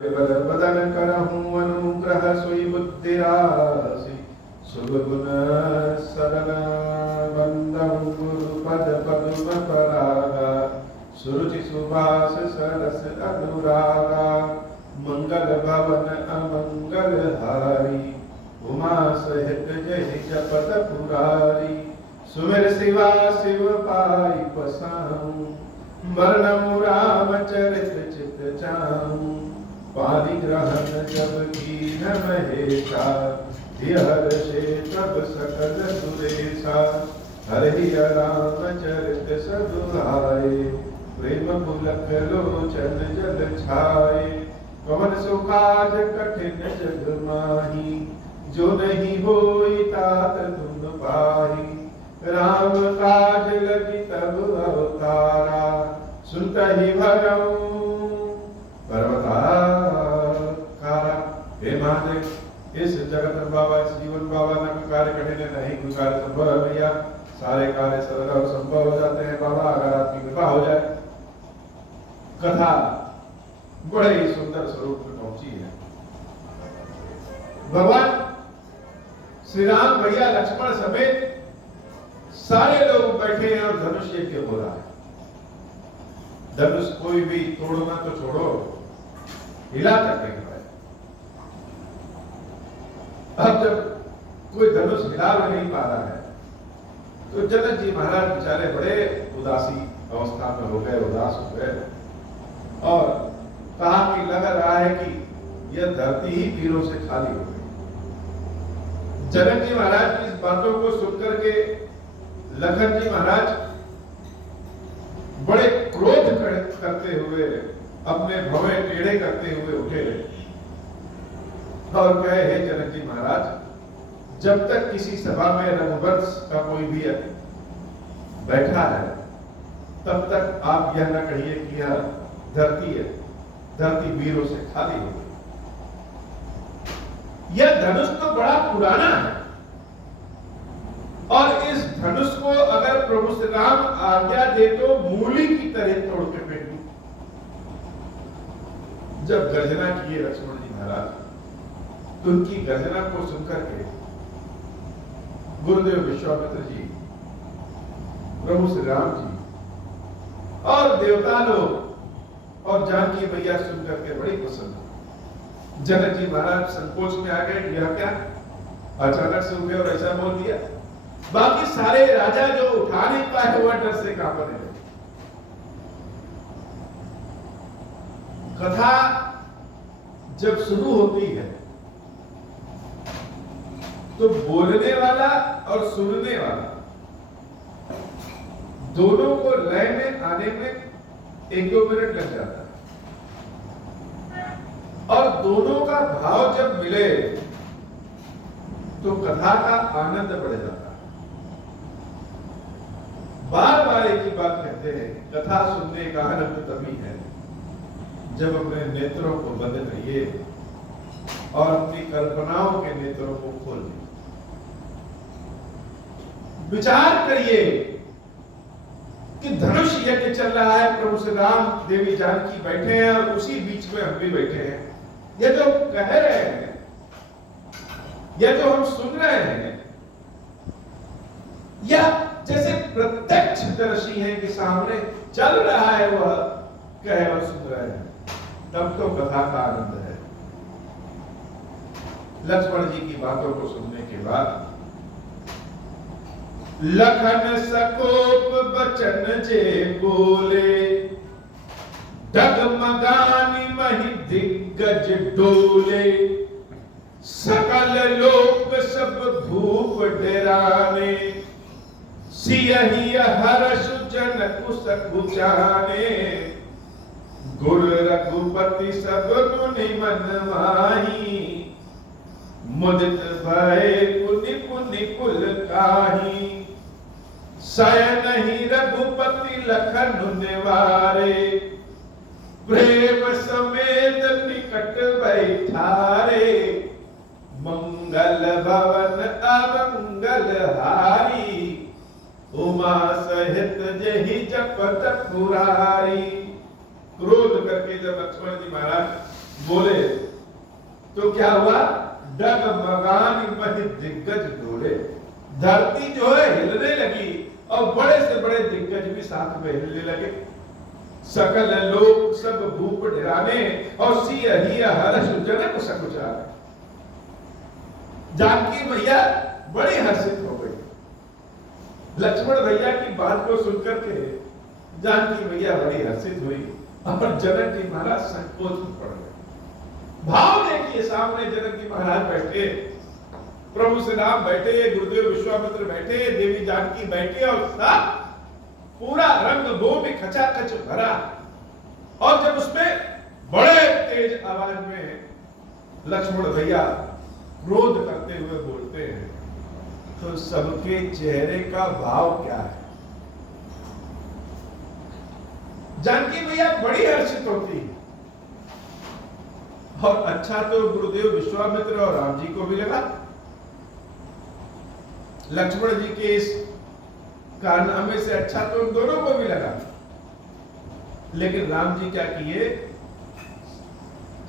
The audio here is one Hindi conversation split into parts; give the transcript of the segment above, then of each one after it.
बदन करहूँ अनुग्रह सोई बुद्धि राशि शुभ गुण सरल बंदहु गुरु पद पद्म परागा सुरुचि सुभाष सरस अनुरागा मंगल भवन अमंगल हारी उमा सहित जय जपत पुरारी सुमिर शिवा शिव पाई पसाऊं वर्णमु रामचरित चित चाऊं पादि ग्रहण जब कीन महेशा हर्षे तब सकल सुरेशा हरि रामचरित सदुराए प्रेम पुलक लोचन जल छाए पवन सुकाज कठिन जग माही जो नहीं होई तात तुम पाही राम काज लगी तब अवतारा सुनता ही भरऊं पर्वताकारा। हे महादेव, इस जगत बाबा, इस जीवन बाबा न कार्य कठिन नहीं, कोई कार्य संभव है भैया, सारे कार्य सरल और संभव हो जाते हैं बाबा, अगर आपकी कृपा हो जाए। कथा बड़े ही सुंदर स्वरूप में पहुंची है। भगवान श्री राम भैया लक्ष्मण समेत सारे लोग बैठे हैं और धनुष यज्ञ हो रहा है। धनुष कोई भी तोड़ना तो छोड़ो, हिला तक नहीं पाए। अब जब कोई धनुष हिला नहीं पा रहा है तो जनक जी महाराज बेचारे बड़े उदासी अवस्था में हो गए, उदास हो गए और कहा कि लग रहा है कि यह धरती ही वीरों से खाली हो गई। जनक जी महाराज की इस बातों को सुनकर के लखन जी महाराज बड़े क्रोध करते हुए, अपने भवे टेढ़े करते हुए उठे और कहे, हे जनक जी महाराज, जब तक किसी सभा में रघुवंश का कोई भी बैठा है तब तक आप यह न कहिए कि यह धरती है, धरती वीरों से खाली हो गई। यह धनुष तो बड़ा पुराना है और इस धनुष को अगर प्रभु श्री राम आज्ञा दे तो मूली की तरह तोड़ के फेंक दूं। जब गर्जना किए लक्ष्मण जी महाराज तो उनकी गर्जना को सुनकर के गुरुदेव विश्वामित्र जी, प्रभु श्री राम जी और देवता लोग और जानकी मैया सुनकर के बड़ी प्रसन्न। जनक जी महाराज संकोच में आ गए, यह क्या, अचानक से उठे और ऐसा बोल दिया। बाकी सारे राजा जो उठा नहीं पाए हुआ डर से कांपने लगे। कथा जब शुरू होती है तो बोलने वाला और सुनने वाला दोनों को लय में आने में 1-2 मिनट लग जाता है और दोनों का भाव जब मिले तो कथा का आनंद बढ़ जाता है। बार बार एक ही बात कहते हैं, कथा सुनने का आनंद तभी है जब अपने नेत्रों को बंद करिए और अपनी कल्पनाओं के नेत्रों को खोलिए। विचार करिए कि धनुष यज्ञ चल रहा है, प्रभु श्री राम देवी जानकी बैठे हैं और उसी बीच में हम भी बैठे हैं। ये जो कह रहे हैं, ये जो हम सुन रहे हैं, या जैसे प्रत्यक्षदर्शी हैं कि सामने चल रहा है, वह कह और सुन रहे हैं, तब तो कथा का आनंद है। लक्ष्मण जी की बातों को सुनने के बाद लखन सकोप बचन जे बोले, डगमगानी मही दिग्गज डोले, सकल लोक सब भूप डराने, सियहि हर्ष जनक सकुचाने, गुर रघुपति सब मुनि मन माही, मुदित भय पुनि पुनि कुल काही, शयन ही रघुपति लखन निवारे, प्रेम समेत निकट बैठारे, मंगल भवन अमंगल हारी, उमा सहित जहि जपत पुरारी। क्रोध करके जब लक्ष्मण जी महाराज बोले तो क्या हुआ? डगमगान महि दिग्गज डोले। धरती जो है हिलने लगी और बड़े से बड़े दिग्गज भी साथ में हिलने लगे। सकल लोग सब भूप डराने और सियहिया हर्ष जनक सकुचाए। जानकी मैया बड़ी हर्षित हो गई। लक्ष्मण भैया की बात को सुनकर के जानकी मैया बड़ी हर्षित हुई और जनक जी महाराज संकोच में पड़ गए। भाव देखिए, सामने जनक जी महाराज बैठे, प्रभु श्री राम बैठे, गुरुदेव विश्वामित्र बैठे, देवी जानकी बैठे और सब पूरा रंगभूमि खचाखच भरा। और जब उसमें बड़े तेज आवाज में लक्ष्मण भैया क्रोध करते हुए बोलते हैं तो सबके चेहरे का भाव क्या है? जानकी भैया बड़ी हर्षित होती है। और अच्छा तो गुरुदेव विश्वामित्र और राम जी को भी लगा, लक्ष्मण जी के इस कारनामे से अच्छा तो उन दोनों को भी लगा। लेकिन राम जी क्या किए?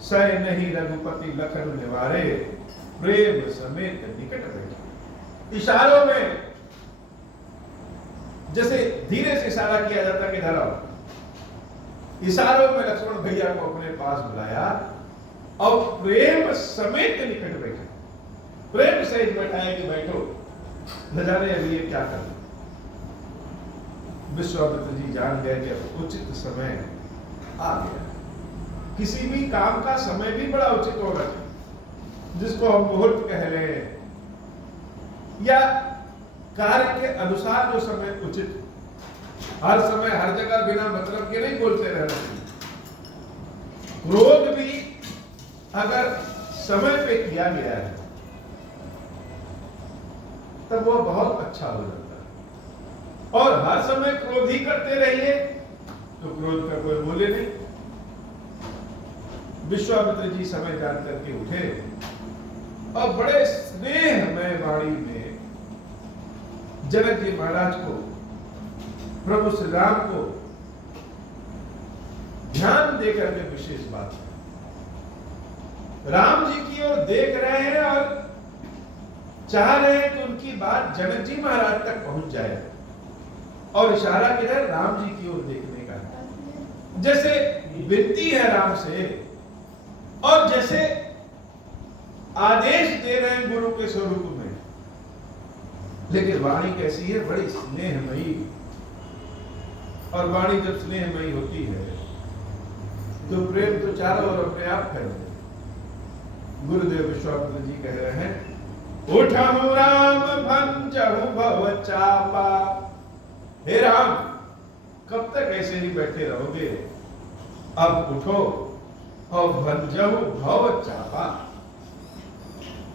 सह नहीं रघुपति लखन निवारे, प्रेम समेत निकट बैठे। इशारों में जैसे धीरे से इशारा किया जाता कि इधर आओ, इशारों में लक्ष्मण भैया को अपने पास बुलाया और प्रेम समेत निकट बैठे। प्रेम से बैठाया कि बैठो, न जाने अभी ये क्या कर। विश्वामित्र जी जान गए कि उचित समय आ गया। किसी भी काम का समय भी बड़ा उचित होना चाहिए, जिसको हम मुहूर्त कह रहे हैं, या कार्य के अनुसार जो समय उचित। हर समय हर जगह बिना मतलब के नहीं बोलते रहना चाहिए। क्रोध भी अगर समय पे किया गया है तब वह बहुत अच्छा हो जाता है। और हर समय क्रोध ही करते रहिए तो क्रोध का कोई बोले नहीं। विश्वामित्र जी समय जान करके उठे और बड़े स्नेहमय वाणी में जनक जी महाराज को, प्रभु श्री राम को ध्यान देकर के विशेष बात, राम जी की ओर देख रहे हैं और चाह रहे हैं कि उनकी बात जनक जी महाराज तक पहुंच जाए। और इशारा किधर? राम जी की ओर देखने का। जैसे विनती है राम से और जैसे आदेश दे रहे हैं गुरु के स्वरूप में। लेकिन वाणी कैसी है? बड़ी स्नेहमयी। और वाणी जब स्नेहमयी होती है तो प्रेम तो चारों ओर अपने आप फैलते। गुरुदेव विश्वामित्र जी कह रहे हैं, उठहु राम भंजहु भव चापा। हे राम, कब तक ऐसे ही बैठे रहोगे? अब उठो और भंजहु भव चापा।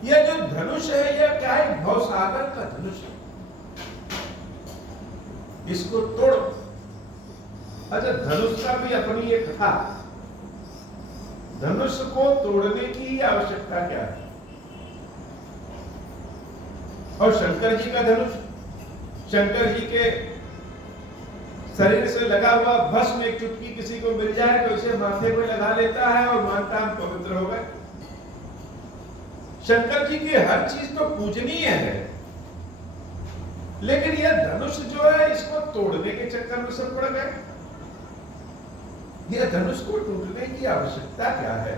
यह जो धनुष है यह क्या है? भव सागर का धनुष है, इसको तोड़ो। अच्छा, धनुष का भी अपनी एक था। धनुष को तोड़ने की आवश्यकता क्या है? और शंकर जी का धनुष, शंकर जी के शरीर से लगा हुआ भस्म एक चुटकी किसी को मिल जाए तो इसे माथे पे लगा लेता है और मानता हम पवित्र हो गए। शंकर जी की हर चीज तो पूजनीय है, लेकिन यह धनुष जो है इसको तोड़ने के चक्कर में सब पड़ गए। यह धनुष को टूटने की आवश्यकता क्या है?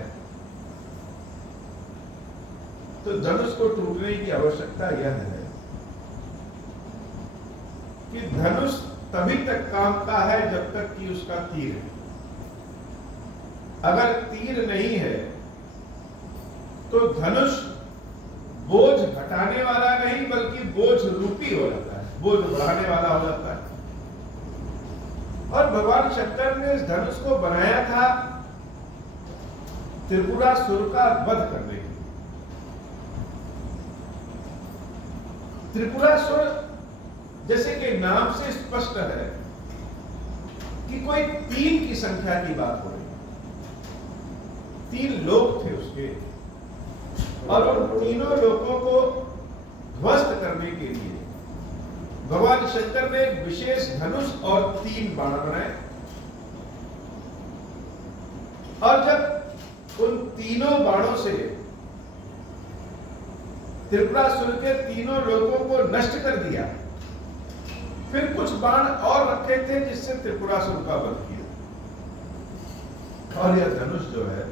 तो धनुष को टूटने की आवश्यकता यह है कि धनुष तभी तक काम का है जब तक कि उसका तीर है। अगर तीर नहीं है तो धनुष बोझ घटाने वाला नहीं बल्कि बोझ रूपी हो जाता है, बोझ बढ़ाने वाला हो जाता है। और भगवान शंकर ने इस धनुष को बनाया था त्रिपुरासुर का वध करने के लिए। त्रिपुरासुर जैसे कि नाम से स्पष्ट है कि कोई 3 की संख्या की बात हो रही है। 3 लोक थे उसके, और उन तीनों लोकों को ध्वस्त करने के लिए भगवान शंकर ने एक विशेष धनुष और 3 बाण बनाए। और जब उन तीनों बाणों से त्रिपुरासुर के तीनों लोगों को नष्ट कर दिया। फिर कुछ बाण और रखे थे जिससे त्रिपुरासुर का वध किया। और यह धनुष जो है,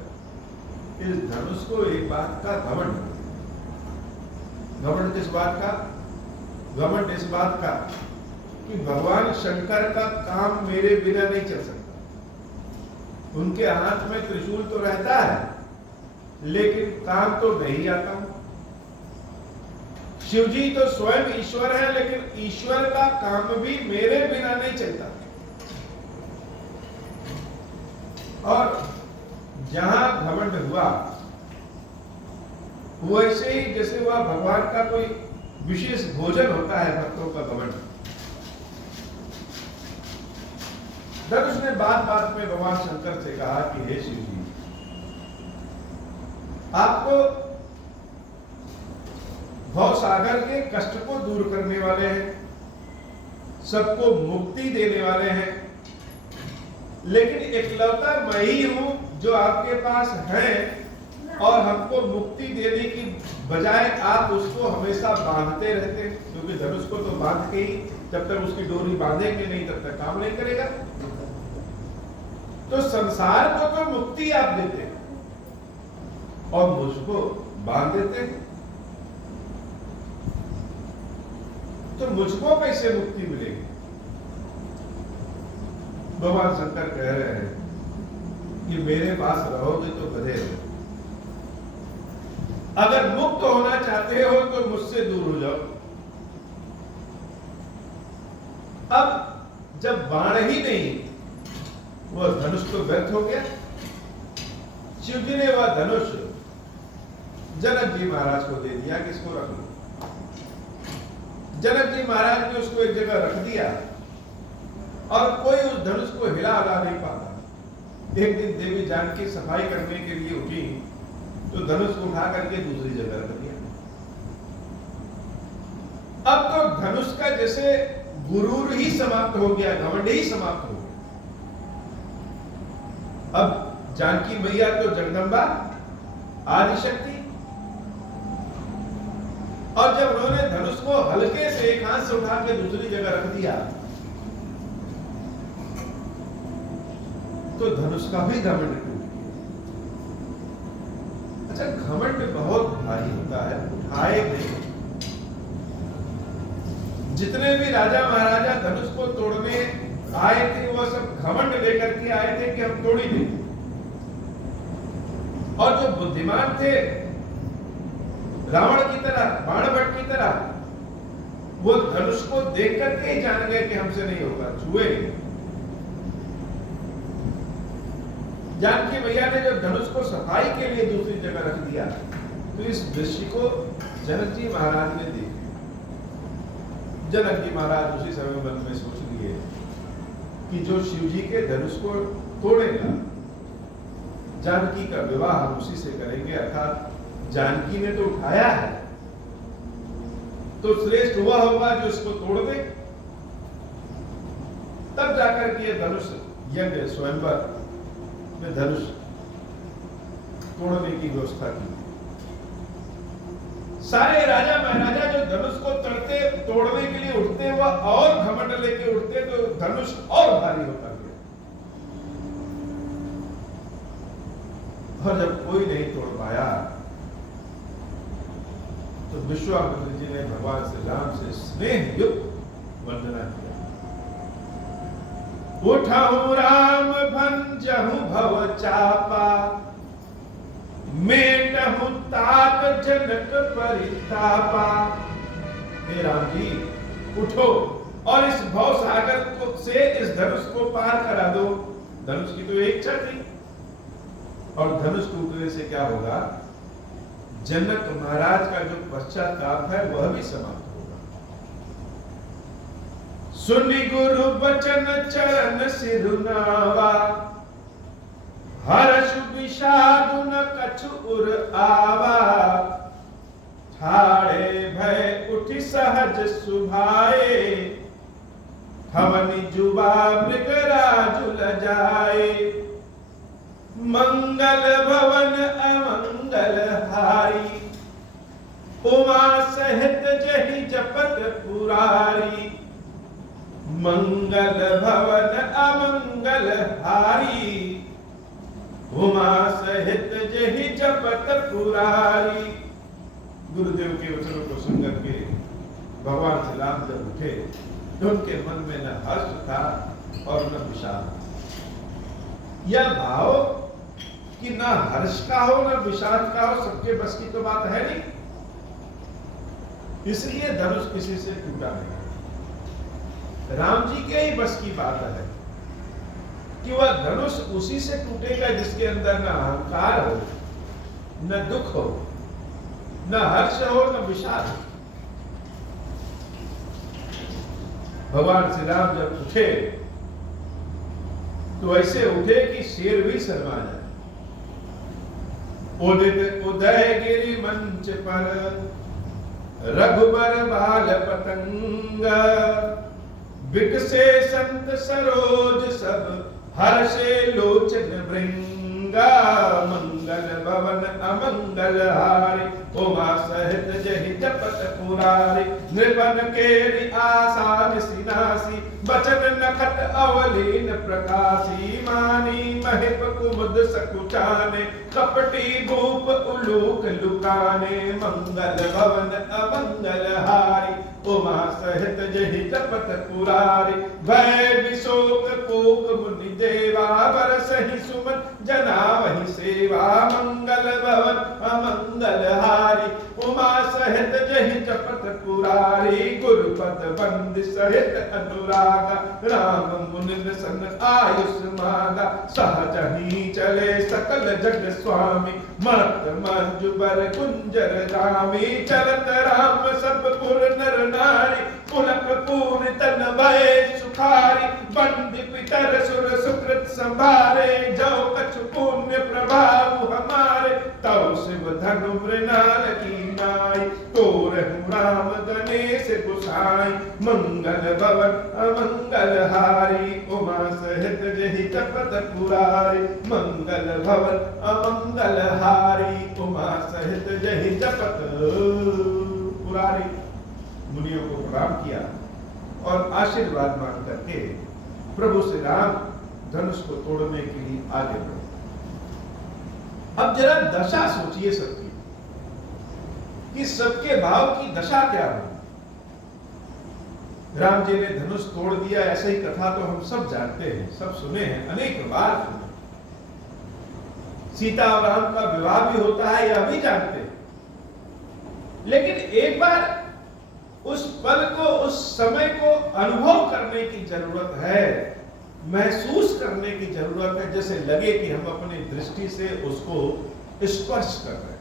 इस धनुष को एक बात का घमंड, घमंड किस बात का? घमंड इस बात का कि भगवान शंकर का काम मेरे बिना नहीं चल सकता। उनके हाथ में त्रिशूल तो रहता है, लेकिन काम तो मैं ही आता हूं। शिव जी तो स्वयं ईश्वर है, लेकिन ईश्वर का काम भी मेरे बिना नहीं चलता। और जहां घमंड हुआ, वैसे ही जैसे हुआ भगवान का कोई विशेष भोजन होता है भक्तों का घमंड। धनुष ने बात बात में भगवान शंकर से कहा कि हे शिव जी, आपको भव सागर के कष्ट को दूर करने वाले हैं, सबको मुक्ति देने वाले हैं, लेकिन एकलौता मैं ही हूं जो आपके पास है, और हमको मुक्ति देने की बजाय आप उसको हमेशा बांधते रहते हैं, क्योंकि धनुष को तो बांध के ही, जब तक उसकी डोरी बांधेंगे नहीं तब तक काम नहीं करेगा। तो संसार को तो मुक्ति आप देते हैं और मुझको बांध देते हैं, तो मुझको कैसे मुक्ति मिलेगी? भगवान शंकर कह रहे हैं कि मेरे पास रहोगे तो गधे हो, अगर मुक्त होना चाहते हो तो मुझसे दूर हो जाओ। अब जब बाण ही नहीं, वह धनुष तो व्यर्थ हो गया। शिव जी ने वह धनुष जनक जी महाराज को दे दिया कि इसको रख लो। जनक जी महाराज ने उसको एक जगह रख दिया और कोई उस धनुष को हिला नहीं पाता। एक दिन देवी जानकी सफाई करने के लिए उठी तो धनुष को उठा करके दूसरी जगह रख दिया। अब तो धनुष का जैसे गुरूर ही समाप्त हो गया, घमंड ही समाप्त हो गया। अब जानकी मैया तो जगदम्बा आदिशक्ति, और जब उन्होंने धनुष को हल्के से एक हाथ से उठा के दूसरी जगह रख दिया तो धनुष का भी घमंड टूट गया। अच्छा, घमंड बहुत भारी होता है, उठाए नहीं। जितने भी राजा महाराजा धनुष को तोड़ने आए थे वो सब घमंड लेकर के आए थे कि हम तोड़ ही देंगे। और जो बुद्धिमान थे रावण की तरह, बाणभट्ट की तरह, वो धनुष को देख करके ही जान गए कि हमसे नहीं होगा, छुए। जानकी मैया ने जब धनुष को सफाई के लिए दूसरी जगह रख दिया तो इस दृश्य को जनक जी महाराज ने देखा। जनक जी महाराज उसी समय मन में सोच लिए कि जो शिव जी के धनुष को तोड़ेगा, जानकी का विवाह हम उसी से करेंगे, अर्थात जानकी ने तो उठाया है तो श्रेष्ठ हुआ होगा जो इसको तोड़ दे। तब जाकर के धनुष यज्ञ स्वयंवर में धनुष तोड़ने की व्यवस्था की। सारे राजा महाराजा जो धनुष को तोड़ने के लिए उठते, वह और घमंड लेके उठते तो धनुष और भारी होता गया। और जब कोई नहीं तोड़ पाया तो विश्वामित्र जी ने भगवान श्री राम से स्नेह युक्त वंदना किया। उठहु राम भंजहु भव चापा, मेटहु तात जनक परितापा। हे राम जी, उठो और इस भव सागर से इस धनुष को पार करा दो। धनुष की तो एक इच्छा थी, और धनुष टूटने से क्या होगा? जनक महाराज का जो पश्चाताप है वह भी समाप्त होगा। सुनि गुरु बचन चरण सिरुनावा, हर्ष विषाद न कछु उर आवा। ठाड़े भय उठि सहज सुभाए, ठवनि जुबा मृगराज लजाए। मंगल भवन अमंगल हारी, उमा सहित जहि जपत पुरारी। मंगल भवन अमंगल हारी, उमा सहित जहि जपत पुरारी। गुरुदेव के वचनों को सुनकर के भगवान श्री राम जब उठे तो उनके मन में न हर्ष था और न विषाद। यह भाव कि न हर्ष का हो न विषाद का हो, सबके बस की तो बात है नहीं। इसलिए धनुष किसी से टूटा नहीं। राम जी के ही बस की बात है कि वह धनुष उसी से टूटेगा जिसके अंदर न अहंकार हो, न दुख हो, न हर्ष हो, न विषाद हो। भगवान श्री राम जब उठे तो ऐसे उठे कि शेर भी शर्मा जाए। उदित उदयगिरि मंच पर रघुबर बाल पतंग, विकसे संत सरोज सब हर्षे लोचन भृंगा। मंगल भवन अमंगल हारी, उमा सहित जहि जपत पुरारी। नृपन केरि आसान सिनासी, बचन नखत अवलीन प्रकाशी। मानी महिप कुमुद सकुचाने, कपटी भूप उलूक लुकाने। मंगल भवन अमंगल हारी, उमा सहित जहि जपत पुरारी। भय विशोक कोक मुनि देवा, बरसहि सुमन जना वही सेवा। मंगल भवन अमंगल हारी, उमा सहित जहि जपत पुरारी। गुरुपद बंद सहित अनुरागा, राम मुनि सन आयुष मागा। सहज ही चले सकल जग स्वामी, मत मंजुबर कुंजर रामी। चलत राम सब पुर नर नारी, पुलक पूर्ण तन भय सुखारी। बंदी पितर सुर सुकृत संभारे, जो कछु पुण्य प्रभाव हमारे। तव शिव धनु मृणाल की नाई, तोरहु राम गणेश गोसाई। मंगल भवन अमंगल हारी, उमा सहित जहि जपत पुरारी। मंगल भवन अमंगल हारी, उमा सहित जहि जपत पुरारी। मुनियों को प्रणाम किया और आशीर्वाद मांग करके प्रभु श्री राम धनुष को तोड़ने के लिए आगे बढ़े। अब जरा दशा सोचिए सबकी, कि सबके भाव की दशा क्या हो। राम जी ने धनुष तोड़ दिया, ऐसे ही कथा तो हम सब जानते हैं, सब सुने हैं, अनेक बार सुने। सीता और राम का विवाह भी होता है, यह भी जानते हैं। लेकिन एक बार उस पल को, उस समय को अनुभव करने की जरूरत है, महसूस करने की जरूरत है। जैसे लगे कि हम अपनी दृष्टि से उसको स्पर्श कर रहे हैं,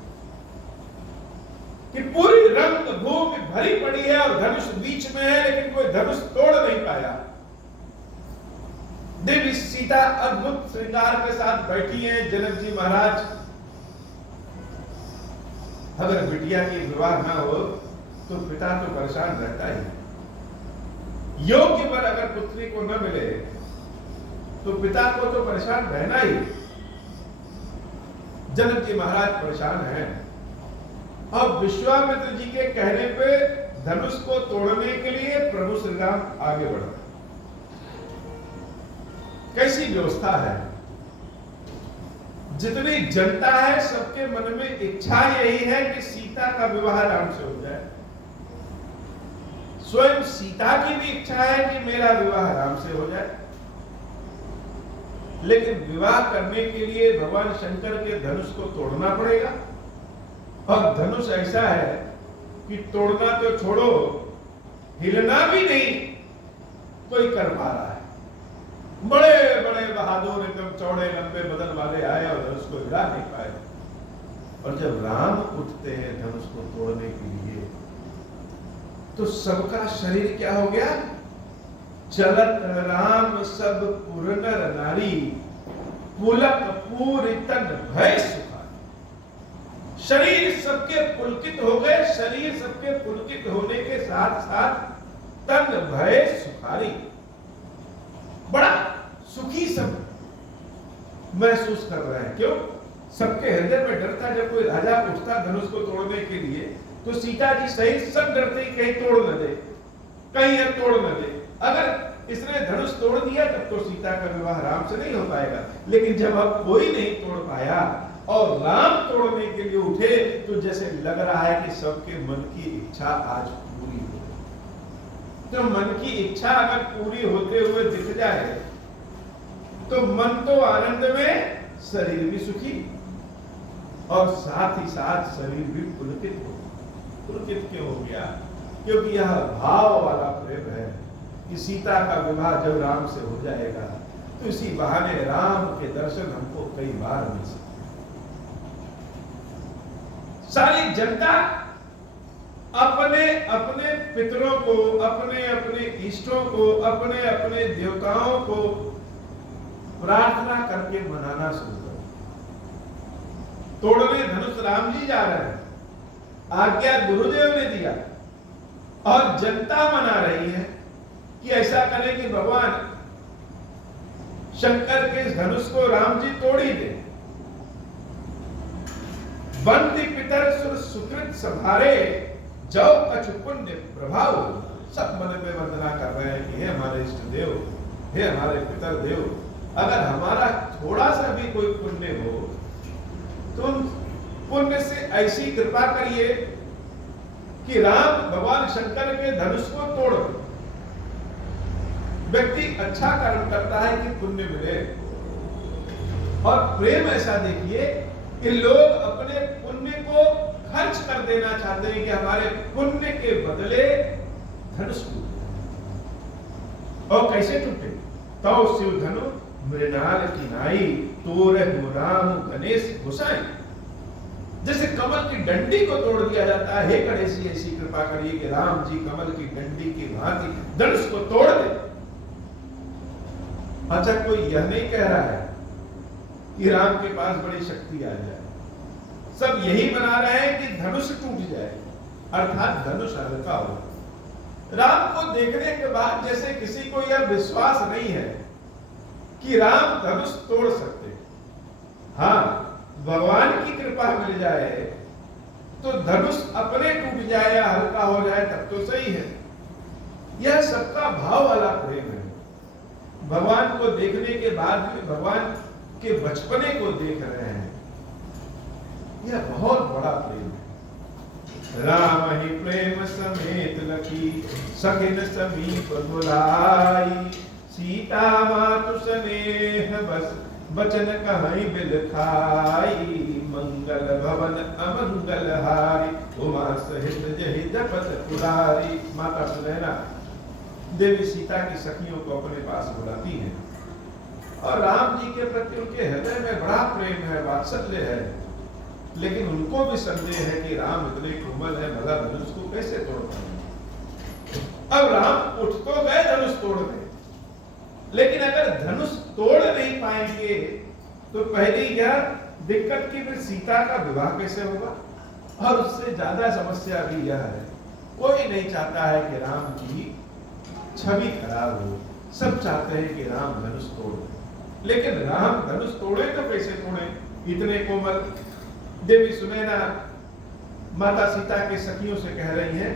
कि पूरी रंग भूमि भरी पड़ी है और धनुष बीच में है, लेकिन कोई धनुष तोड़ नहीं पाया। देवी सीता अद्भुत श्रृंगार के साथ बैठी हैं। जनक जी महाराज, अगर बिटिया की विवाह ना हो तो पिता तो परेशान रहता ही। योग्य पर अगर पुत्री को न मिले तो पिता को तो परेशान रहना ही। जनक जी महाराज परेशान हैं। अब विश्वामित्र जी के कहने पे धनुष को तोड़ने के लिए प्रभु श्री राम आगे बढ़े। कैसी व्यवस्था है। जितनी जनता है सबके मन में इच्छा यही है कि सीता का विवाह राम से हो जाए। स्वयं सीता की भी इच्छा है कि मेरा विवाह राम से हो जाए। लेकिन विवाह करने के लिए भगवान शंकर के धनुष को तोड़ना पड़ेगा। और धनुष ऐसा है कि तोड़ना तो छोड़ो, हिलना भी नहीं कोई कर पा रहा है। बड़े बड़े बहादुर एकदम चौड़े लंबे बदन वाले आए और धनुष को हिला नहीं पाए। और जब राम उठते हैं धनुष को तोड़ने के लिए तो सबका शरीर क्या हो गया। चलत राम सब पुर नर नारी, पुलक पूरी तन भय सुखारी। शरीर सबके पुलकित हो गए। शरीर सबके पुलकित होने के साथ साथ तन भय सुखारी, बड़ा सुखी सब। महसूस कर रहे हैं। क्यों? सबके हृदय में डर था, जब कोई राजा उठता धनुष को तोड़ने के लिए तो सीता जी सहित सब डरते कहीं तोड़ न दे, कहीं यह तोड़ न दे। अगर इसने धनुष तोड़ दिया तब तो सीता का विवाह राम से नहीं हो पाएगा। लेकिन जब अब कोई नहीं तोड़ पाया और राम तोड़ने के लिए उठे तो जैसे लग रहा है कि सबके मन की इच्छा आज पूरी हो। तो मन की इच्छा अगर पूरी होते हुए दिख जाए तो मन तो आनंद में, शरीर भी सुखी और साथ ही साथ शरीर भी पुलकित हो। पुलकित क्यों हो गया? क्योंकि यह भाव वाला प्रेम है कि सीता का विवाह जब राम से हो जाएगा तो इसी बहाने राम के दर्शन हमको कई बार मिल सकते। सारी जनता अपने अपने पितरों को, अपने अपने इष्टों को, अपने अपने देवताओं को प्रार्थना करके मनाना शुरू कर। तोड़ने धनुष राम जी जा रहे हैं, आज्ञा गुरुदेव ने दिया और जनता मना रही है कि ऐसा करें कि भगवान शंकर के इस धनुष को राम जी तोड़ ही दे। बंदी पितर सुर सुकृत संभारे, जौ कछु पुण्य प्रभाव। सब मन में वंदना कर रहे हैं कि हे हमारे इष्ट देव, हे हमारे पितर देव, अगर हमारा थोड़ा सा भी कोई पुण्य हो तो पुण्य से ऐसी कृपा करिए कि राम भगवान शंकर के धनुष को तोड़ दे। व्यक्ति अच्छा कर्म करता है कि पुण्य मिले, और प्रेम ऐसा देखिए कि लोग अपने पुण्य को खर्च कर देना चाहते हैं कि हमारे पुण्य के बदले धनुष टूटे। और कैसे टूटे? तो शिव धनु मृणाल की नाई, तोरे हो राम गणेश गोसाई। जैसे कमल की डंडी को तोड़ दिया जाता है, हे गणेश जी ऐसी कृपा करिए कि राम जी कमल की डंडी की भांति धनुष को तोड़ दे। अच्छा, कोई यह नहीं कह रहा है कि राम के पास बड़ी शक्ति आ जाए। सब यही बना रहे हैं कि धनुष टूट जाए, अर्थात धनुष हल्का हो। राम को देखने के बाद जैसे किसी को यह विश्वास नहीं है कि राम धनुष तोड़ सकते। हाँ, भगवान की कृपा मिल जाए तो धनुष अपने टूट जाए या हल्का हो जाए तब तो सही है। यह सबका भाव वाला प्रेम है। भगवान को देखने के बाद भी भगवान के बचपने को देख रहे हैं, यह बहुत बड़ा प्रेम है। राम ही प्रेम समेत लखी, सखिन समीप बुलाई, सीता मातु स्नेह बस बचन कहीं बिल खाई, मंगल भवन अमंगल हारी, उमा सहित जहि जपत पुरारी। माता सुनैना देवी सीता की सखियों को अपने पास बुलाती हैं और राम जी के प्रति उनके हृदय में बड़ा प्रेम है, वात्सल्य है। लेकिन उनको भी संदेह है कि राम इतने कोमल है, भला धनुष को कैसे तोड़ पाएंगे। अब राम उठ तो गए धनुष तोड़ने, लेकिन अगर धनुष तोड़ नहीं पाएंगे तो पहली यह दिक्कत कि फिर सीता का विवाह कैसे होगा। और उससे ज्यादा समस्या भी यह है, कोई नहीं चाहता है कि राम की छवि खराब हो। सब चाहते हैं कि राम धनुष तोड़े, लेकिन राम धनुष तोड़े तो कैसे तोड़े, इतने कोमल। देवी सुनैना माता सीता के सखियों से कह रही हैं,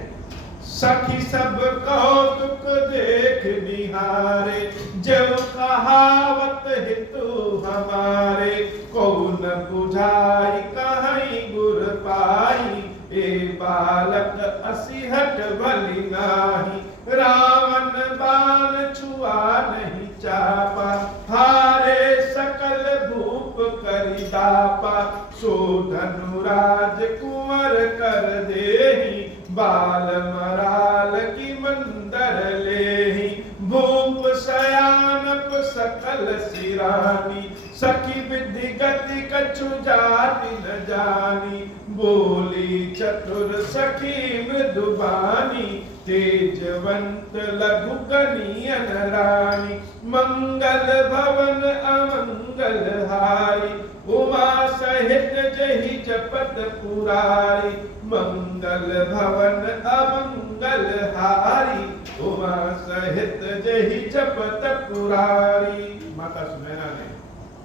सखी सब कौतुक देख निहारे, जब कहावत हितु हमारे, कौन बुझाई कहीं गुर पाई, ए बालक असिहट भली नाही, रावण बाण छुआ नहीं चापा, हारे सकल भूप करि दापा, सो धनुराज कुंवर कर देहि, बाल मराल की मंदर लेहि, भूप शयानप सकल सिरानी, सखी विधि गति कछु जाति न जानी, बोली चतुर सखी मृदुबानी, तेजवंत लघु कनियन रानी, मंगल भवन अमंगल हारी, उमा सहित जहि जपत पुरारी, मंगल भवन अमंगल हारी, उमा सहित जहि जपत पुरारी। माता सुनैना ने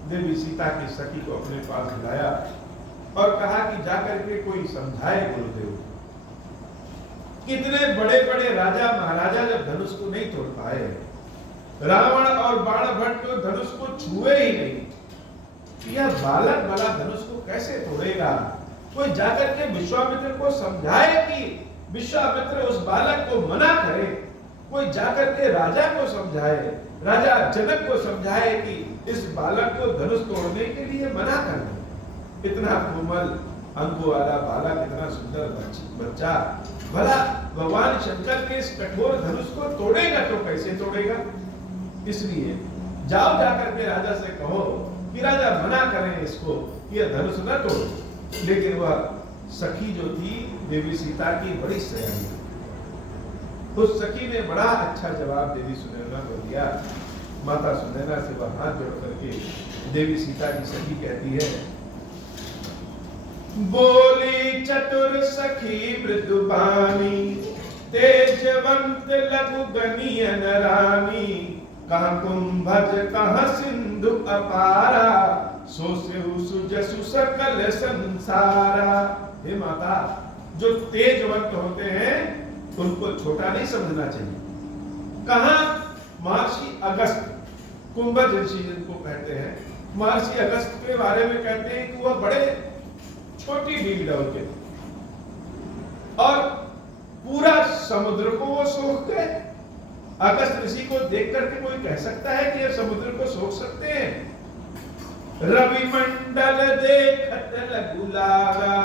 देवी सीता की सखी को अपने पास बुलाया और कहा कि जाकर के कोई समझाए गुरुदेव। कितने बड़े बड़े राजा महाराजा जब धनुष को नहीं तोड़ पाए, रावण और बाणभट्ट तो धनुष को छुए ही नहीं, यह बालक वाला धनुष को कैसे तोड़ेगा? कोई जाकर के विश्वामित्र को समझाए कि विश्वामित्र उस बालक को मना करे, कोई जाकर के राजा को समझाए, राजा जनक को समझाए कि इस बालक को धनुष तोड़ने के लिए मना कर दे। इतना कोमल अंगों वाला बालक, इतना सुंदर बच्चा, भला भगवान शंकर के इस कठोर धनुष को तोड़ेगा तो कैसे तोड़ेगा? इसलिए जाओ जाकर के राजा से कहो कि राजा मना करें इसको कि यह धनुष न तोड़े। लेकिन वह सखी जो थी देवी सीता की बड़ी सयानी, उस सखी ने बड़ा अच्छा जवाब देवी सुनैना को दिया। माता सुनैना से वह हाथ जोड़ करके देवी सीता की सखी कहती है, बोली चतुर सखी मृदुबानी, तेजवंत लघु गनियन रानी, कहाँ कुंभज कहाँ सिंधु अपारा, सो सुजसु सकल संसारा। हे माता, जो तेजवंत होते हैं उनको छोटा नहीं समझना चाहिए। कहाँ महर्षि अगस्त, कुंभज ऋषि जिनको कहते हैं, महर्षि अगस्त के बारे में कहते हैं कि वह बड़े छोटी डील डालते और पूरा समुद्र को वो सोख गए। अगस्त ऋषि को देख करके कोई कह सकता है कि ये समुद्र को सोख सकते हैं? रवि मंडल देखत लघु लागा,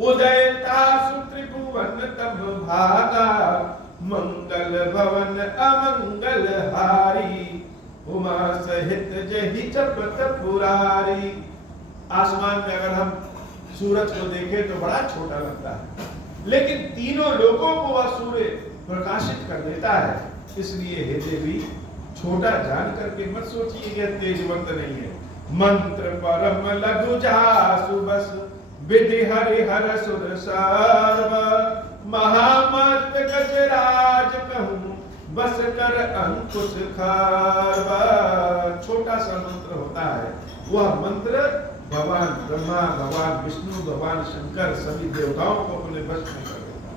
उदयता त्रिभुवन तब भागा, मंगल भवन अमंगल हारी, उमा सहित जहि जपत पुरारी। आसमान में अगर हम सूरज को देखें तो बड़ा छोटा लगता है, लेकिन तीनों लोगों को वह सूर्य प्रकाशित कर देता है। इसलिए हे देवी, छोटा जान करके मत सोचिए कि तेजवंत नहीं है। मंत्र परम लघु जासु बस, विधि हरिहर सुर सर्व, महामत गजराज कहूं, बस कर अंकुश खारव। छोटा सा मंत्र होता है, वह मंत्र भगवान ब्रह्मा, भगवान विष्णु, भगवान शंकर सभी देवताओं को अपने वश में कर लेता,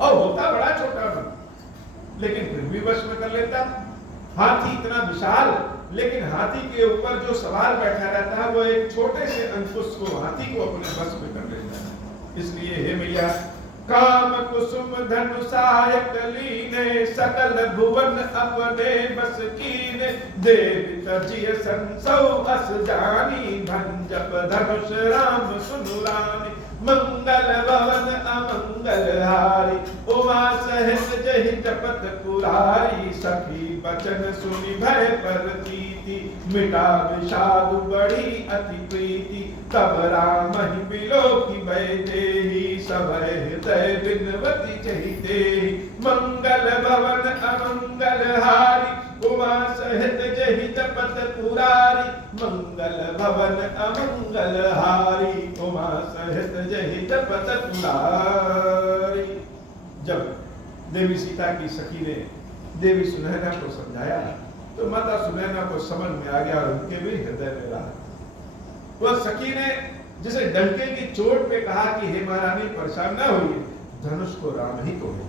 और होता बड़ा छोटा मंत्र, लेकिन फिर भी वश में कर लेता। हाथी इतना विशाल, लेकिन हाथी के ऊपर जो सवार बैठा रहता है वो एक छोटे से अंकुश को, हाथी को अपने वश में कर लेता है। इसलिए हे मैया, काम कुसुम धनुषायक लीने, सकल भुवन अपने बस कीने, देवी तजिय संसौ अस जानी, भंजप धनुष राम सुनुरानी, मंगल भवन अमंगल हारी, उमा सहित जहि जपत पुरारी, सखी बचन सुनि भय परतीति, मिटा विषाद बड़ी अति प्रीति, तब राम ही बिलोकी बैठेहि, सभय हृदय बिनवती चहिते, मंगल भवन अमंगल हारी, उमा सहित जहि जपत पुरारी, मंगल भवन अमंगल हारी, उमा सहित जहि जपत पुरारी। जब देवी सीता की सखी ने देवी सुनैना को समझाया तो माता सुनैना को समझ में आ गया और उनके भी हृदय में रहा। वह सखी ने जिसे डंके की चोट पे कहा कि हे महारानी परेशान ना होइए, धनुष को राम ही तोड़े।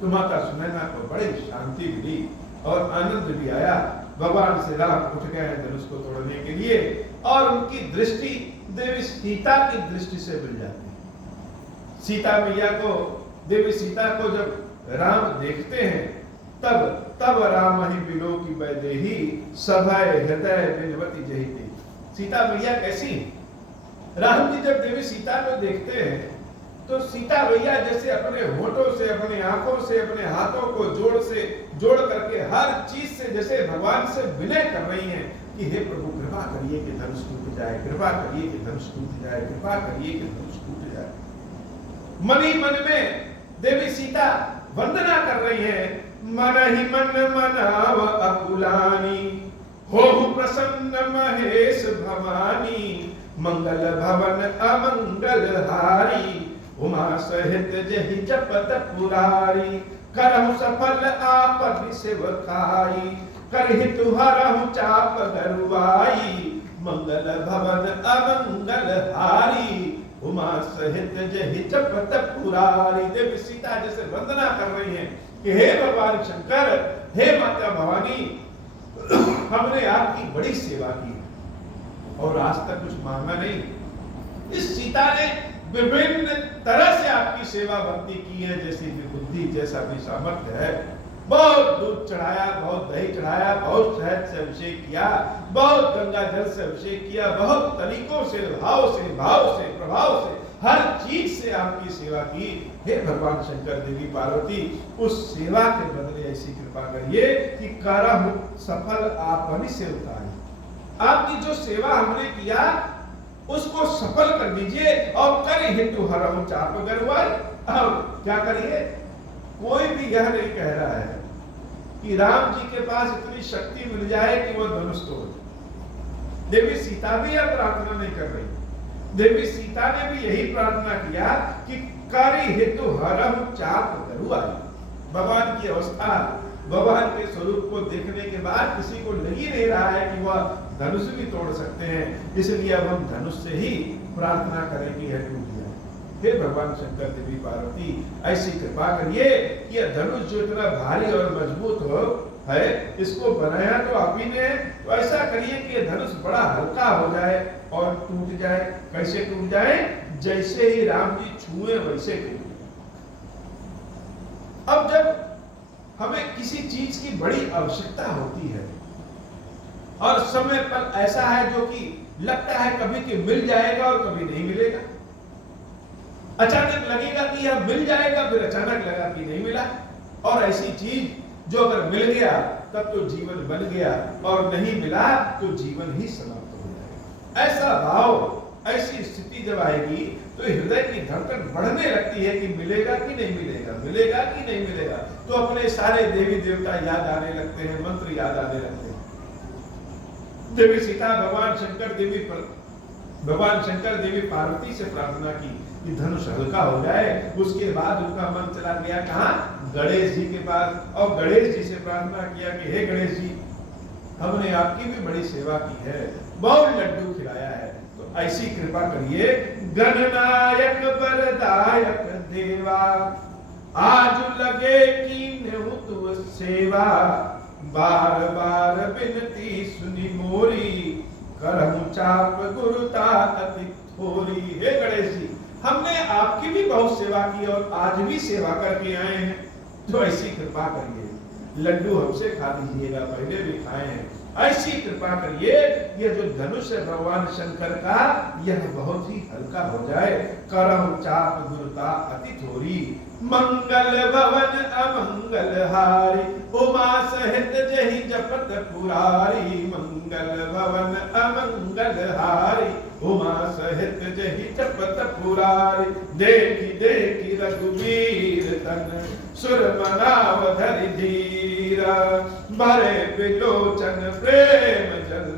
तो माता सुनैना को बड़ी शांति मिली और आनंद भी आया। भगवान श्री राम उठ गए धनुष को तोड़ने के लिए और उनकी दृष्टि देवी सीता की दृष्टि से मिल जाती है। सीता मैया को, देवी सीता को जब राम देखते हैं तब राम ही बिलो की बैदेही, सभय हृदय बिनवती जहिते। सीता मैया कैसी? राम जी जब देवी सीता को देखते हैं तो सीता मैया जैसे अपने होठों से, अपने आंखों से, अपने हाथों को जोड़ करके हर चीज से जैसे भगवान से विनय कर रही हैं कि हे प्रभु कृपा करिए कि धनुष टूट जाए, कृपा करिए कि धनुष टूट जाए, कृपा करिए कि धनुष टूट जाए। मन ही मन में देवी सीता वंदना कर रही है, मन ही मन मनाव अकुलानी, हो प्रसन्न महेश भवानी, मंगल भवन अमंगल हारी, उमा सहित जहि जपत पुरारी, करहु सफल आपद सेवकाई, करहि तुहरहु चाप गरुआई, मंगल भवन अमंगल हारी, उमा सहित जहि जपत पुरारी। देवी सीता जैसे वंदना कर रही हैं कि हे भगवान शंकर, हे माता भवानी, हमने आपकी बड़ी सेवा की और आज तक कुछ मांगा नहीं। इस सीता ने विभिन्न तरह से आपकी सेवा भक्ति की है, जैसी भी बुद्धि, जैसा भी सामर्थ्य है। बहुत दूध चढ़ाया, बहुत दही चढ़ाया, बहुत शहद से अभिषेक किया, बहुत गंगा जल से अभिषेक किया, बहुत तरीकों से, भाव से, प्रभाव से, हर चीज से आपकी सेवा की। हे भगवान शंकर, देवी पार्वती, उस सेवा के बदले ऐसी कृपा करिए कि करहु सफल आपनी सेवता है। आपकी जो सेवा हमने किया उसको सफल कर दीजिए और कर हितु हरहु चाप गरुआई। अब क्या करिए? कोई भी यह नहीं कह रहा है कि राम जी के पास इतनी शक्ति मिल जाए कि वो धनुष तोड़ दे। देवी सीता भी यह प्रार्थना नहीं कर रही। देवी सीता ने भी यही प्रार्थना किया कि कर हितु हरहु चाप गरुआई। भगवान की अवस्था, भगवान के स्वरूप को देखने के बाद किसी को लग ही नहीं रहा है कि वह धनुष भी तोड़ सकते हैं, इसलिए अब हम धनुष से ही प्रार्थना करें कि यह टूट जाए। हे भगवान शंकर, देवी पार्वती, ऐसी कृपा करिए कि यह धनुष जो इतना भारी और मजबूत हो है, इसको बनाया तो आप ही ने, तो ऐसा करिए कि यह धनुष बड़ा हल्का हो जाए और टूट जाए। कैसे टूट जाए? जैसे ही राम जी छुए वैसे टूट। अब जब हमें किसी चीज की बड़ी आवश्यकता होती है और समय पर ऐसा है जो कि लगता है कभी कि मिल जाएगा और कभी नहीं मिलेगा, अचानक लगेगा कि यह मिल जाएगा, फिर अचानक लगा कि नहीं मिला, और ऐसी चीज जो अगर मिल गया तब तो जीवन बन गया और नहीं मिला तो जीवन ही समाप्त हो जाएगा। ऐसा भाव, ऐसी स्थिति जब आएगी तो हृदय की धड़कन बढ़ने लगती है कि मिलेगा कि नहीं मिलेगा, मिलेगा कि नहीं मिलेगा। तो अपने सारे देवी देवता याद आने लगते हैं, मंत्र याद आने लगते हैं। देवी सीता भगवान शंकर देवी पार्वती से प्रार्थना की कि धनुष हल्का हो जाए। उसके बाद उनका मन चला गया कहां? गणेश जी के पास, और गणेश जी से प्रार्थना किया कि हे गणेश जी, हमने आपकी भी बड़ी सेवा की है, बहुत लड्डू खिलाया है, तो ऐसी कृपा करिए। गणनायक वरदायक देवा, आज लगे कीन्हु तुम सेवा, बार बार बिनती सुनी मोरी, करहु चाप गुरुता अति थोरी। हे गणेश जी, हमने आपकी भी बहुत सेवा की और आज भी सेवा करके आए हैं, तो ऐसी कृपा करिए। लड्डू हमसे खा लीजिएगा, पहले भी खाए हैं, ऐसी कृपा करिए यह जो धनुष है भगवान शंकर का, यह बहुत ही हल्का हो जाए। करहु चाप गुरुता अति थोरी, मंगल भवन अमंगल हारी, उमा सहित जहि जपत पुरारी। मंगल भवन अमंगल हारी, उमा सहित जहि जपत पुरारी। देखी देखी रघुवीर तन, सुर मनाव धरि धीरा, भरे विलोचन प्रेम जल,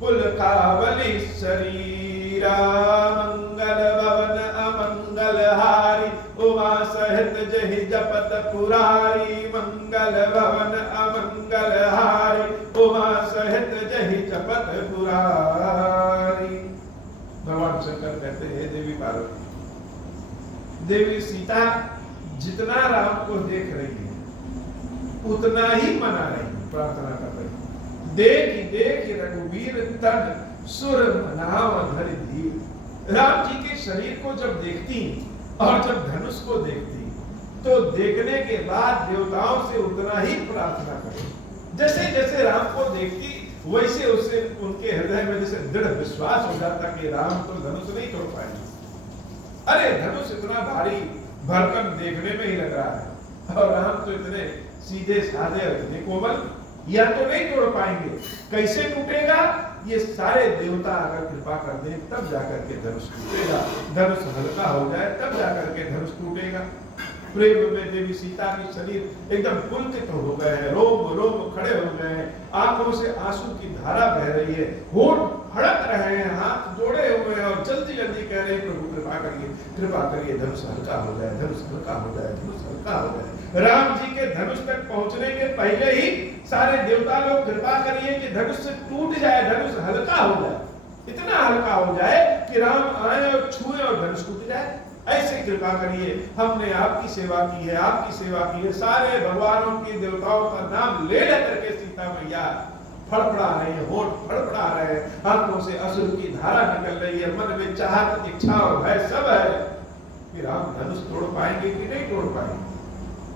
पुलकावली शरीरा। मंगल भवन अमंगल हारी, उमा सहित जहि जपत पुरारी। मंगल भवन अमंगल हारी, उमा सहित जहि जपत पुरारी। भगवान शंकर कहते हैं, देवी पार्वती, देवी सीता जितना राम को देख रही है उतना ही मना रही, प्रार्थना कर रही। देख रघुवीर तन, सुर मनाव धरि धीर। राम जी के शरीर को जब देखती और जब धनुष को देखती तो देखने के बाद देवताओं से उतना ही प्रार्थना करती। जैसे जैसे राम को देखती वैसे उससे उनके हृदय में जैसे दृढ़ विश्वास हो जाता कि राम तो धनुष नहीं तोड़ पाएंगे। अरे धनुष इतना भारी भरकम देखने में ही लग रहा है और राम तो इतने सीधे साधे और इतने कोमल, या तो नहीं तोड़ पाएंगे, कैसे टूटेगा? ये सारे देवता अगर कृपा कर दें तब जाकर के धनुष टूटेगा, धनुष हल्का हो जाए तब जाकर के धनुष टूटेगा। प्रेम में देवी सीता की शरीर एकदम पुलकित हो गए हैं, रोम रोम खड़े हो गए हैं, आंखों से आंसू की धारा बह रही है, होठ फड़क रहे हैं, हाथ जोड़े हुए हैं और जल्दी जल्दी कह रहे हैं प्रभु कृपा प्रार्थना करिए, कृपा करिए धनुष हल्का हो जाए, धनुष हल्का हो जाए, धनुष हल्का हो जाए। राम जी के धनुष तक पहुंचने के पहले ही सारे देवता लोग कृपा करिए कि धनुष से टूट जाए, धनुष हल्का हो जाए, इतना हल्का हो जाए कि राम आए और छुए और धनुष टूट जाए। ऐसे कृपा करिए। हमने आपकी सेवा की है, आपकी सेवा की है। सारे भगवानों की देवताओं का नाम ले लेकर के सीता मैया फड़फड़ा रही है, होठ फड़फड़ा रहे हैं, आंखों से अश्रु की धारा निकल रही है, मन में चाहत, इच्छा और भय सब है कि राम धनुष तोड़ पाएंगे कि नहीं तोड़ पाएंगे।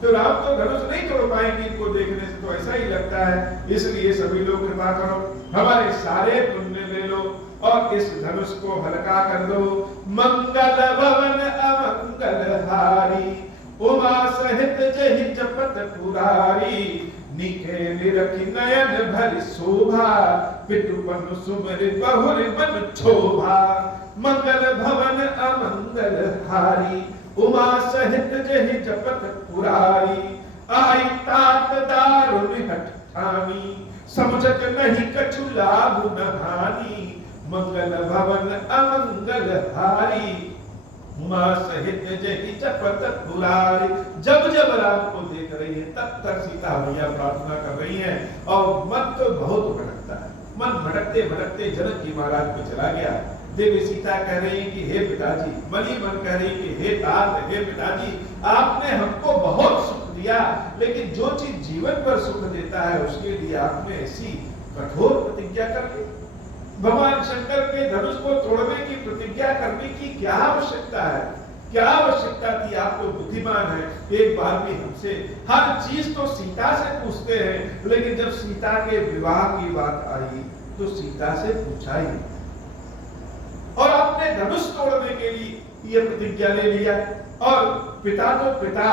तो राम तो धनुष नहीं तोड़ पाएंगे, इनको देखने से तो ऐसा ही लगता है। इसलिए सभी लोग कृपा करो, हमारे सारे पुण्य ले लो और इस धनुष को हल्का कर दो। मंगल भवन अमंगल हारी, उमा सहित जहि जपत पुरारी, निके निरखि नयन भरि शोभा, पितृपन सुमिर बहुरि मन क्षोभा। मंगल भवन अमंगल हारी, उमा सहित जहि जपत पुरारी, आई तात दारुण हठ ठानी, समझत नहीं कछु लाभ न हानि। मंगल भवन अमंगल हारी, उमा सहित जहि जपत पुरारी। जब जब राम को देख रही है तब तक सीता मैया प्रार्थना कर रही है और मन तो बहुत भटकता है। मन भटकते भटकते जनक जी महाराज पे चला गया। देवी सीता कह रही कि हे पिताजी, मनी मन कह रही कि हे तात, हे पिताजी, आपने हमको बहुत सुख दिया, लेकिन जो चीज जीवन भर सुख देता है उसके लिए आपने ऐसी कठोर प्रतिज्ञा कर ली। भगवान शंकर के धनुष को तोड़ने की प्रतिज्ञा करने की क्या आवश्यकता है? क्या आवश्यकता थी? आप तो बुद्धिमान है, एक बार भी हमसे हर चीज तो सीता से पूछते हैं, लेकिन जब सीता के विवाह की बात आई तो सीता से पूछा ही और आपने धनुष तोड़ने के लिए यह प्रतिज्ञा ले लिया। और पिता तो पिता,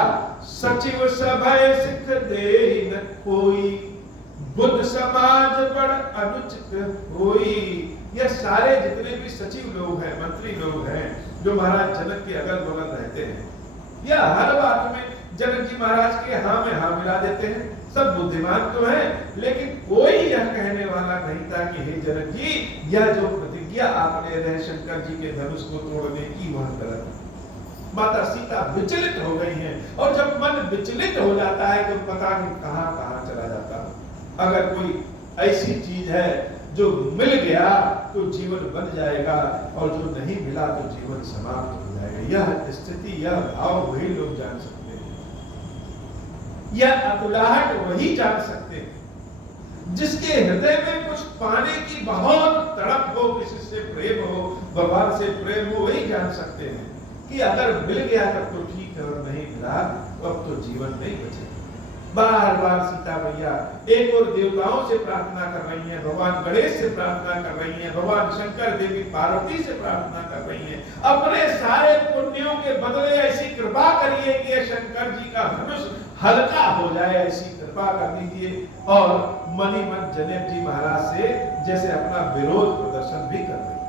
सचिव सभय सिख दे न कोई, बुद्ध समाज बड़ अनुचित होई। ये सारे जितने भी सचिव लोग हैं, मंत्री लोग हैं, जो महाराज जनक के अगल बगल रहते हैं, यह हर बात में जनक जी महाराज के हाँ में हाँ मिला देते हैं। सब बुद्धिमान तो हैं, लेकिन कोई यह कहने वाला नहीं था कि हे जनक जी, यह जो प्रतिज्ञा आप ले रहे शंकर जी के धनुष को तोड़ने की, वह गलत है। माता सीता विचलित हो गई हैं, और जब मन विचलित हो जाता है तो पता नहीं कहां कहां चला जाता है। अगर कोई ऐसी चीज है जो मिल गया तो जीवन बन जाएगा, और जो नहीं मिला तो जीवन समाप्त हो जाएगा। यह स्थिति, यह भाव वही लोग जान सकते हैं, यह अकुलाहट वही जान सकते हैं जिसके हृदय में कुछ पाने की बहुत तड़प हो, किसी से प्रेम हो, भगवान से प्रेम हो, वही जान सकते हैं कि अगर मिल गया तब तो ठीक है, और नहीं मिला तो अब तो जीवन नहीं बचेगा। बार बार सीता मैया एक और देवताओं से प्रार्थना कर रही हैं, भगवान गणेश से प्रार्थना कर रही हैं, भगवान शंकर, देवी पार्वती से प्रार्थना कर रही हैं, अपने सारे पुण्यों के बदले ऐसी कृपा करिए कि शंकर जी का धनुष हल्का हो जाए, ऐसी कृपा कर दीजिए। और मनी मन जनक जी महाराज से जैसे अपना विरोध प्रदर्शन भी कर रही है,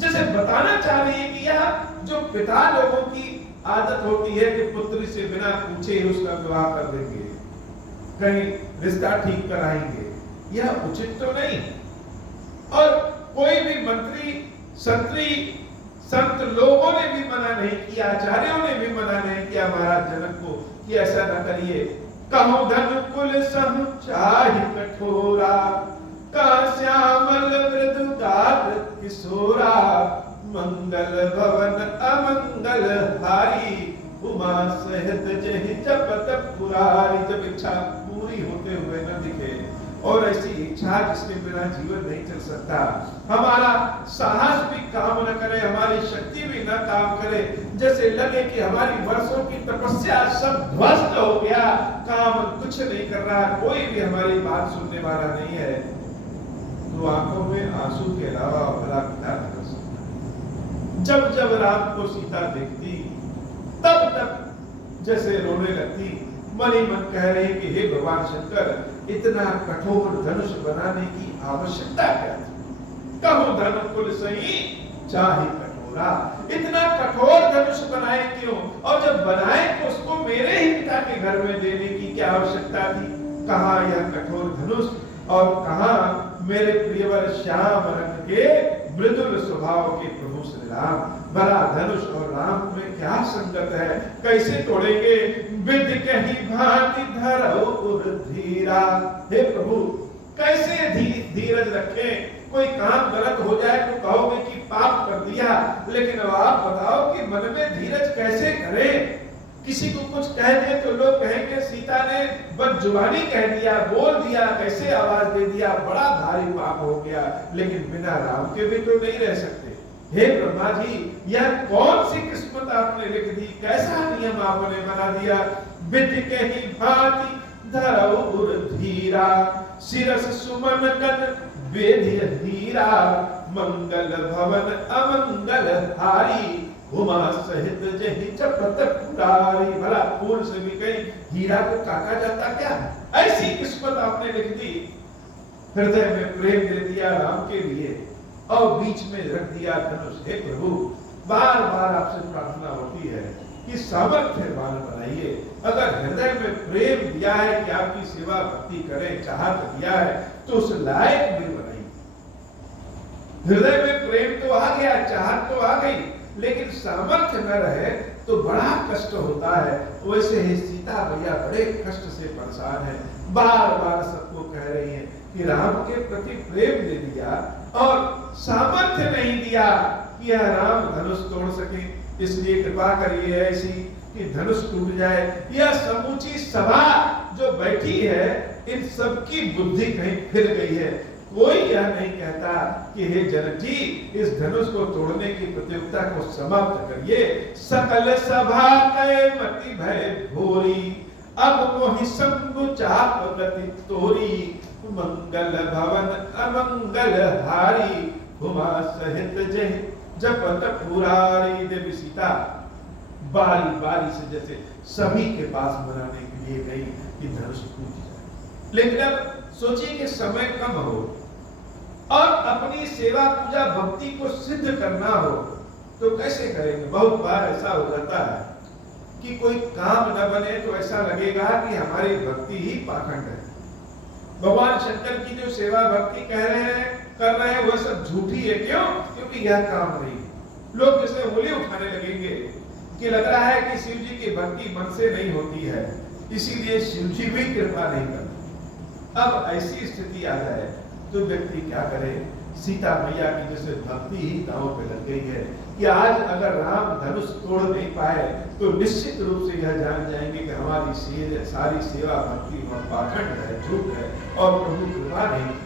जैसे बताना चाह रही है कि यह जो पिता लोगों की आदत होती है कि पुत्री से बिना पूछे ही उसका विवाह कर देंगे, कहीं रिश्ता ठीक कराएंगे, यह उचित तो नहीं। और कोई भी मंत्री, संत लोगों ने भी मना नहीं किया, आचार्यों ने भी मना नहीं किया महाराज जनक को कि ऐसा न करिए। कहूं धन कुल सम चाहि कठोरा, का श्यामल मृदु गात्र किशोरा, मंगल भवन अमंगल हारी, उमा सहित जहि जपत पुरारी। जब इच्छा पूरी होते हुए न दिखे, और ऐसी इच्छा जिसके बिना जीवन नहीं चल सकता, हमारा साहस भी काम न करे, हमारी शक्ति भी न काम करे, जैसे लगे कि हमारी वर्षों की तपस्या सब ध्वस्त हो गया, काम कुछ नहीं कर रहा, कोई भी हमारी बात सुनने वाला नहीं है, तो आंखों में आंसू के अलावा भला क्या कर सकता। जब जब राम को सीता देखती तब तक जैसे रोने लगती, मन ही मन कह रही कि हे भगवान शंकर, इतना कठोर धनुष बनाने की आवश्यकता क्या थी? कहो धन कुल सही चाहे कठोरा, इतना कठोर धनुष बनाए क्यों? और जब बनाए तो उसको मेरे ही पिता के घर में देने की क्या आवश्यकता थी? कहां यह कठोर धनुष और कहां मेरे प्रियवर श्याम रंग के मृदुल स्वभाव के प्रभु श्री राम, भला धनुष और राम में क्या संगत है, कैसे तोड़ेंगे। विधि कहीं भांति धरो उर धीरा, हे प्रभु कैसे धीरज रखें। कोई काम गलत हो जाए तो कहोगे कि पाप कर दिया, लेकिन अब आप बताओ कि मन में धीरज कैसे करें। किसी को कुछ कह दे तो लोग कहेंगे सीता ने बदजुबानी कह दिया, बोल दिया, कैसे आवाज दे दिया, बड़ा भारी पाप हो गया। लेकिन बिना राम के भी तो नहीं रह सकते। हे ब्रह्मा जी, यह कौन सी किस्मत आपने लिख दी, कैसा नियम आपने बना दिया। विधि कही भांति धरो उर धीरा, शिरस सुमन कन वेद हीरा, मंगल भवन अमंगल हारी, उमा सहित जहि चपत पुरारी। भला फूल से भी कहीं हीरा को काटा जाता क्या, ऐसी किस्मत आपने लिख दी। हृदय में प्रेम दे दिया राम के लिए और बीच में रख दिया धनुष। हे प्रभु, बार बार आपसे प्रार्थना होती है कि सामर्थ्यवान बनाइए। अगर हृदय में प्रेम दिया है कि आपकी सेवा भक्ति करें, चाहत दिया है, तो उस लायक भी बनाइए। हृदय में प्रेम तो आ गया, चाहत तो आ गई, लेकिन सामर्थ्य न रहे तो बड़ा कष्ट होता है। वैसे ही सीता मैया बड़े कष्ट से परेशान है, बार बार सबको कह रही है कि राम के प्रति प्रेम दे दिया और सामर्थ्य नहीं दिया कि यह राम धनुष तोड़ सके। इसलिए कृपा करिए ऐसी कि धनुष टूट जाए। यह समूची सभा जो बैठी है, इन सबकी बुद्धि कहीं फिर गई है। कोई यह नहीं कहता कि हे जनक जी, इस धनुष को तोड़ने की प्रतियोगिता को समाप्त करिए। सकल सभा कहे मति भय भोरी, अब मोहि शंभु चाप गति तोरी, मंगल भवन अमंगल हारी, उमा सहित जय जपत पुरारी। देवी सीता बारी बारी से जैसे सभी के पास मनाने के लिए गई कि धनुष टूट जाए। लेकिन अब सोचिए कि समय कम हो और अपनी सेवा पूजा भक्ति को सिद्ध करना हो तो कैसे करेंगे। बहुत बार ऐसा हो जाता है कि कोई काम न बने तो ऐसा लगेगा कि हमारी भक्ति ही पाखंड है। भगवान शंकर की जो सेवा भक्ति कर रहे हैं वह सब झूठी है। क्यों? क्योंकि यह काम नहीं है। लोग जैसे उंगली उठाने लगेंगे कि लग रहा है कि शिव जी की भक्ति मन से नहीं होती है, इसीलिए शिव जी भी कृपा नहीं करते। अब ऐसी स्थिति आ जाए तो व्यक्ति क्या करे। सीता मैया की जैसे भक्ति ही दांव पे लग गई है कि आज अगर राम धनुष तोड़ नहीं पाए तो निश्चित रूप से यह जान जाएंगे कि हमारी सारी सेवा भक्ति पाखंड है, झूठ है और प्रभु कृपा नहीं।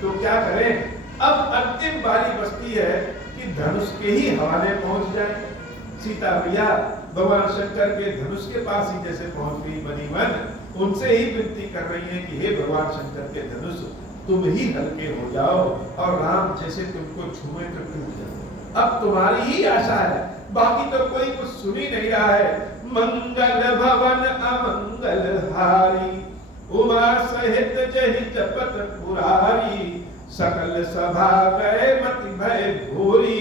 तो क्या करें। अब अंतिम बारी बचती है कि धनुष के ही हवाले पहुंच जाए। सीता मैया भगवान शंकर के धनुष के पास ही जैसे पहुंच गई मनी मन, उनसे ही विनती कर रही है कि हे भगवान शंकर के धनुष, तुम ही हल्के हो जाओ और राम जैसे तुमको छुए तो टूट जाओ। अब तुम्हारी ही आशा है, बाकी तो कोई कुछ सुन ही नहीं रहा है। मंगल भवन अमंगल हारी, उमा सहित जहि जपत पुरारी, सकल सभा गए मति भय भोरी,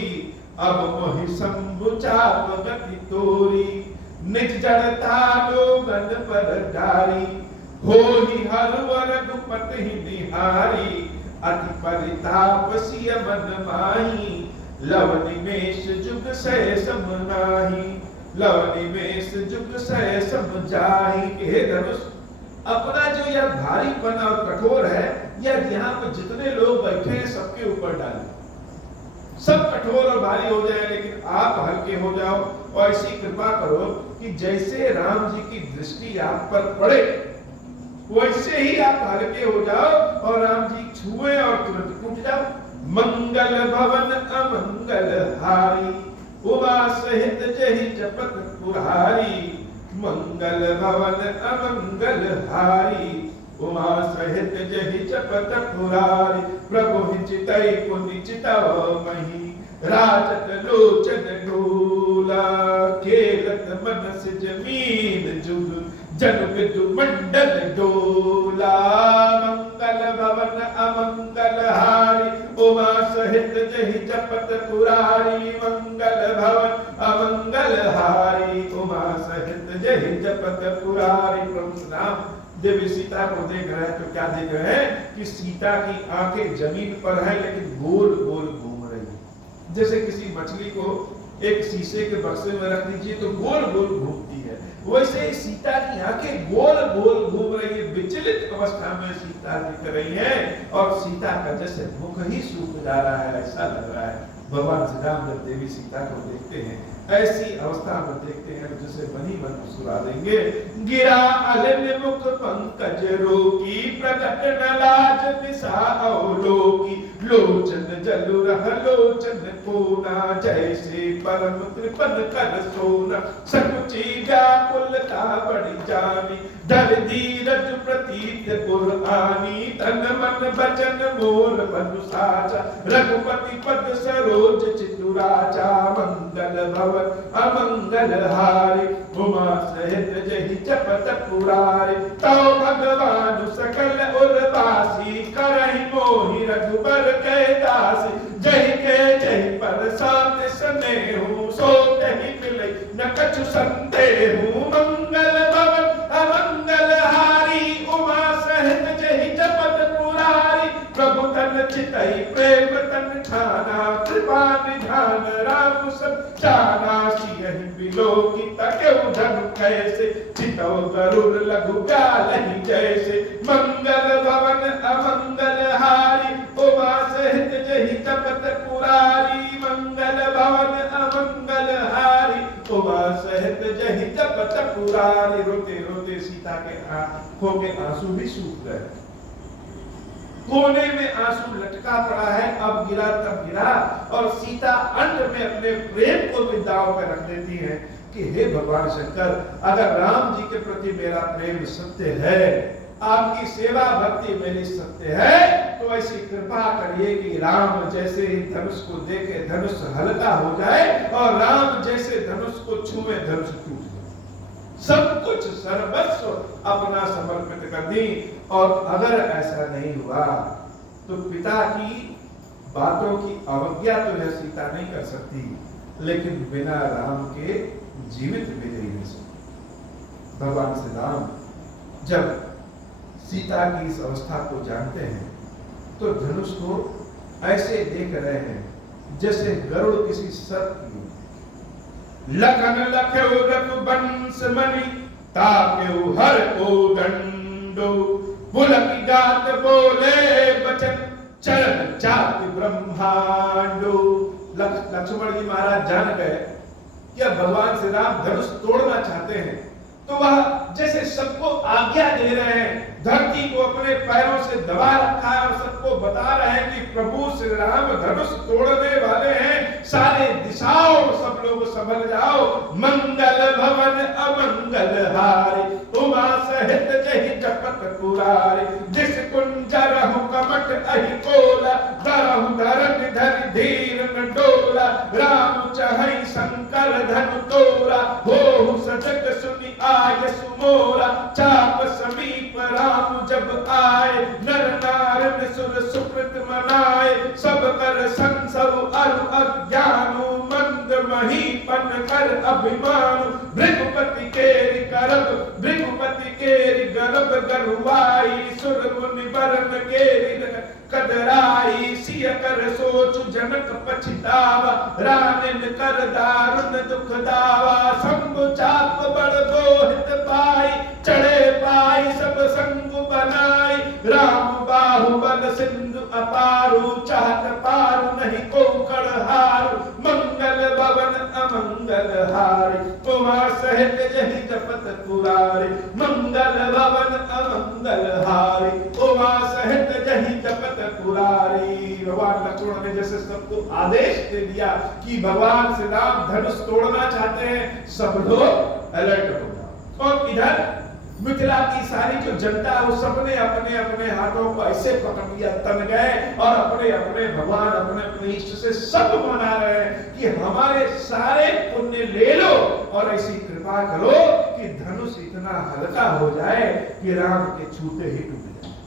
अब मोहि शंभु चाप गति तोरी, निज जड़ता लोगन पर डारी, होहि हर रघुपति निहारी, अति परिताप सिय मन माही, लव निमेष जुग सह सम नाही, लव निमेष जुग सह सम जाही। हे धनुष, अपना जो यह भारीपन और कठोर है, यह यहाँ पर जितने लोग बैठे हैं सबके ऊपर डालें। सब कठोर और भारी हो जाए लेकिन आप हल्के हो जाओ और ऐसी कृपा करो कि जैसे राम जी की दृष्टि आप पर पड़े वैसे ही आप हल्के हो जाओ और राम जी छुए और तुरंत टूट जाओ। मंगल भवन अमंगल हारी, उमा सहित जहि जपत पुरारी, मंगल भवन अमंगल हारी, उमा सहित जहि जपत पुरारी। प्रभु चितई पुनि चितव मही, राजत लोचन डोला, खेलत मन से जमीन जुग, जन विदु मंडल डोला। मंगल भवन अमंगल हारी, उमा सहित जहि जपत पुरारी, मंगल भवन अमंगल हारी, उमा सहित जहि जपत पुरारी। प्रभु नाम देवी सीता को देख रहे हैं तो क्या देख रहे हैं कि सीता की आंखें जमीन पर है लेकिन गोल गोल घूम रही है। जैसे किसी मछली को एक शीशे के बक्से में रख दीजिए तो गोल गोल घूमती है, वैसे सीता की आंखें गोल गोल घूम रही है, विचलित अवस्था में सीता दिख रही है और सीता का जैसे मुख ही सूख जा रहा है, ऐसा लग रहा है। भगवान श्री राम जब देवी सीता को देखते हैं ऐसी अवस्था में देखते हैं जैसे बनी मन मुस्कुरा देंगे। गिरा अलम मुख पंकज रोकी, प्रकट न लाज निसाओलोकी, लोचन जलु रह लोचन कोना, जैसे परम कृपन कर सोना, सकुची व्याकुलता बड़ी जानी, धर धीरज प्रतीत पुरानी, तन मन बचन मोर बनु साचा, रघुपति पद सरोज चितुराचा, मंगल भवन अमंगल हारे, उमा सहित जहि जपत पुरारे, तौ भगवान सकल उर्वासी, करहि मोहि रघुबर कै दासी, जहि के जहि पर सात स्नेहु, सो कहि मिलै न कछु संदेहु, मंगल भवन अमंगल हारी, उमा सहित जहि जपत पुरारी, प्रभु तन चितई प्रेम तन ठाना, कृपा निधान राम सब जाना, सियहि बिलोकी तकेउ धनु कैसे, चितौ गरुड़ लघु गालहि जैसे, मंगल भवन अमंगल हारी, उमा सहित जहि जपत पुरारी, मंगल भवन अमंगल हारी, उमा सहित जहि जपत पुरारी। रोते रोते सीता के आंखों के आंसू भी सूख गए, कोने में आंसू लटका पड़ा है, अब गिरा तब गिरा, और सीता अंत में अपने प्रेम को भी दांव पर रख देती है कि हे भगवान शंकर, अगर राम जी के प्रति मेरा प्रेम सत्य है, आपकी सेवा भक्ति मेरी सत्य है, तो ऐसी कृपा करिए कि राम जैसे ही धनुष को देखे धनुष हल्का हो जाए, और राम जैसे धनुष को छुए धनुष टूट जाए, सब कुछ सर्वस्व अपना समर्पित कर दी। और अगर ऐसा नहीं हुआ तो पिता की बातों की अवज्ञा तो यह सीता नहीं कर सकती, लेकिन बिना राम के जीवित भी नहीं सकती। भगवान श्री राम जब सीता की इस अवस्था को जानते हैं तो धनुष को ऐसे देख रहे हैं जैसे गरुड़ किसी सर्प की, लखन लख्यो रघुवंश मणि, ताप्यो हर को दंडो, पुलक गात बोले बचन, चरण चाप ब्रह्मांडो। लक्ष्मण जी महाराज जान गए कि अब भगवान श्री राम धनुष तोड़ना चाहते हैं, तो वह जैसे सबको आज्ञा दे रहे हैं, धरती को अपने पैरों से दबा रखा है और सबको बता रहे हैं कि प्रभु श्री राम धनुष तोड़ने वाले हैं, सारे दिशाओं सब लोग संभल जाओ, मंगल भवन अमंगल हारे, उमा सहित जहि जपत पुरारे, जिस कुंजरहु कमट अहि कोला, धरहु धरन धरि धीर न डोला, राम चहई शंकर धनु तोरा, होहु सजग सुनि आय सुमोरा, चाप समीप राम जब आए, नर नारद सुर सुकृत मनाए, सब कर संसव अरु अज्ञानु, मंद महीपन कर अभिमानु, भृगुपति केरि करब भृगुपति केरि गरब गरुवाई, सुर मुनि बरन केरि कदराई, सिय कर सोचु जनक पछतावा, रानिन कर दारुण दुख दावा, शंभु चाप बड़ दोहित पाई, चढ़े पाई सब संग बनाई, राम बाहुबल सिंधु अपारु, चाहत पारु नहीं को हारु, मंगल भवन अमंगल हारे, उमा सहित जहि जपत पुरारे, मंगल भवन अमंगल हारे, उमा सहित जहि जपत पुरारी। भगवान लक्ष्मण ने जैसे सबको आदेश दे दिया कि भगवान श्री राम धनुष तोड़ना चाहते हैं, सब लोग अलर्ट हो जाओ। और इधर मिथिला की सारी जो जनता है वो सबने अपने अपने हाथों को ऐसे पकड़ लिया, तन गए और अपने अपने भगवान अपने अपने इष्ट से सब मना रहे हैं कि हमारे सारे पुण्य ले लो और ऐसी कृपा करो कि धनुष इतना हल्का हो जाए कि राम के छूते ही टूट जाए।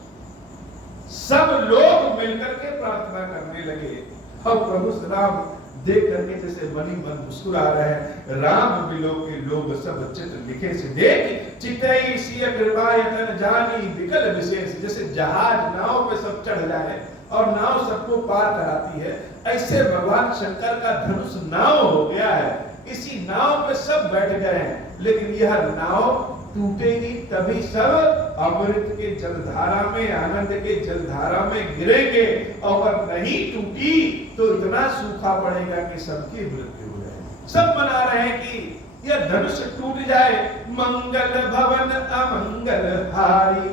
सब लोग मिलकर के प्रार्थना करने लगे और प्रभु श्री राम देख करके जैसे मनी मन मुस्कुरा रहे हैं। राम बिलो के लोग सब चित्र लिखे से देख, चितई सिय कृपा यतन जानी विकल विशेष, जैसे जहाज नाव पे सब चढ़ जाए और नाव सबको पार कराती है, ऐसे भगवान शंकर का धनुष नाव हो गया है। इसी नाव पे सब बैठ गए हैं, लेकिन यह नाव टूटेगी तभी सब अमृत के जलधारा में, आनंद के जलधारा में गिरेंगे। और नहीं टूटी तो इतना सूखा पड़ेगा कि सबकी मृत्यु हो जाएगी। सब मना रहे हैं कि यह धनुष टूट जाए। मंगल भवन अमंगल हारी,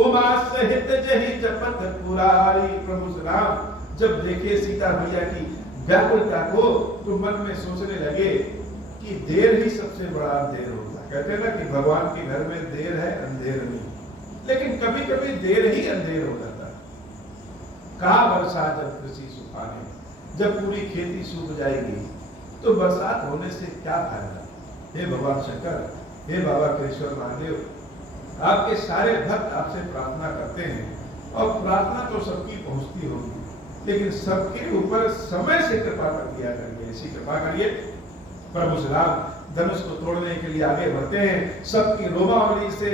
उमा सहित जहि जपत पुरारी। प्रभु श्री राम जब देखे सीता मैया की व्याकुलता को, तो मन में सोचने लगे कि देर ही सबसे बड़ा अंधेर होता है। कहते हैं ना कि भगवान के घर में देर है, अंधेर नहीं। लेकिन कभी कभी देर ही अंधेर हो जाता है। कहा वर्षा जब कृषि सुखाने, जब पूरी खेती सूख जाएगी तो बरसात होने से क्या फायदा। हे भगवान शंकर, हे बाबा कृष्ण महादेव, आपके सारे भक्त आपसे प्रार्थना करते हैं, और प्रार्थना तो सबकी पहुंचती होगी, लेकिन सबके ऊपर समय से कृपा कर दिया करिए, ऐसी कृपा करिए। प्रभु श्री राम धनुष को तोड़ने के लिए आगे बढ़ते हैं। सबकी रोमावली से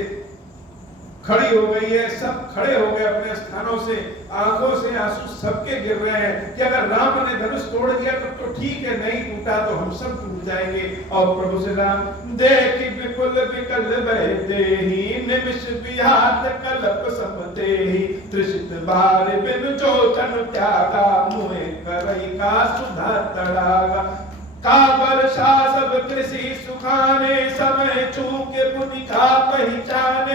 खड़ी हो गई है, सब खड़े हो गए अपने स्थानों से, आंखों से आंसू सबके गिर रहे हैं कि अगर राम ने धनुष तोड़ दिया तब तो ठीक है, नहीं टूटा तो हम सब टूट जाएंगे। और प्रभु श्री राम देखि विपुल विकल बहतेहि, निमिष विहात कल्प समतेहि, त्रिषित बार बिनु जो तन त्यागा, मुहे करई का सुधा तड़ागा। का वर्षा सब कृषि सुखाने, समय चूके पुनि का पहचाने।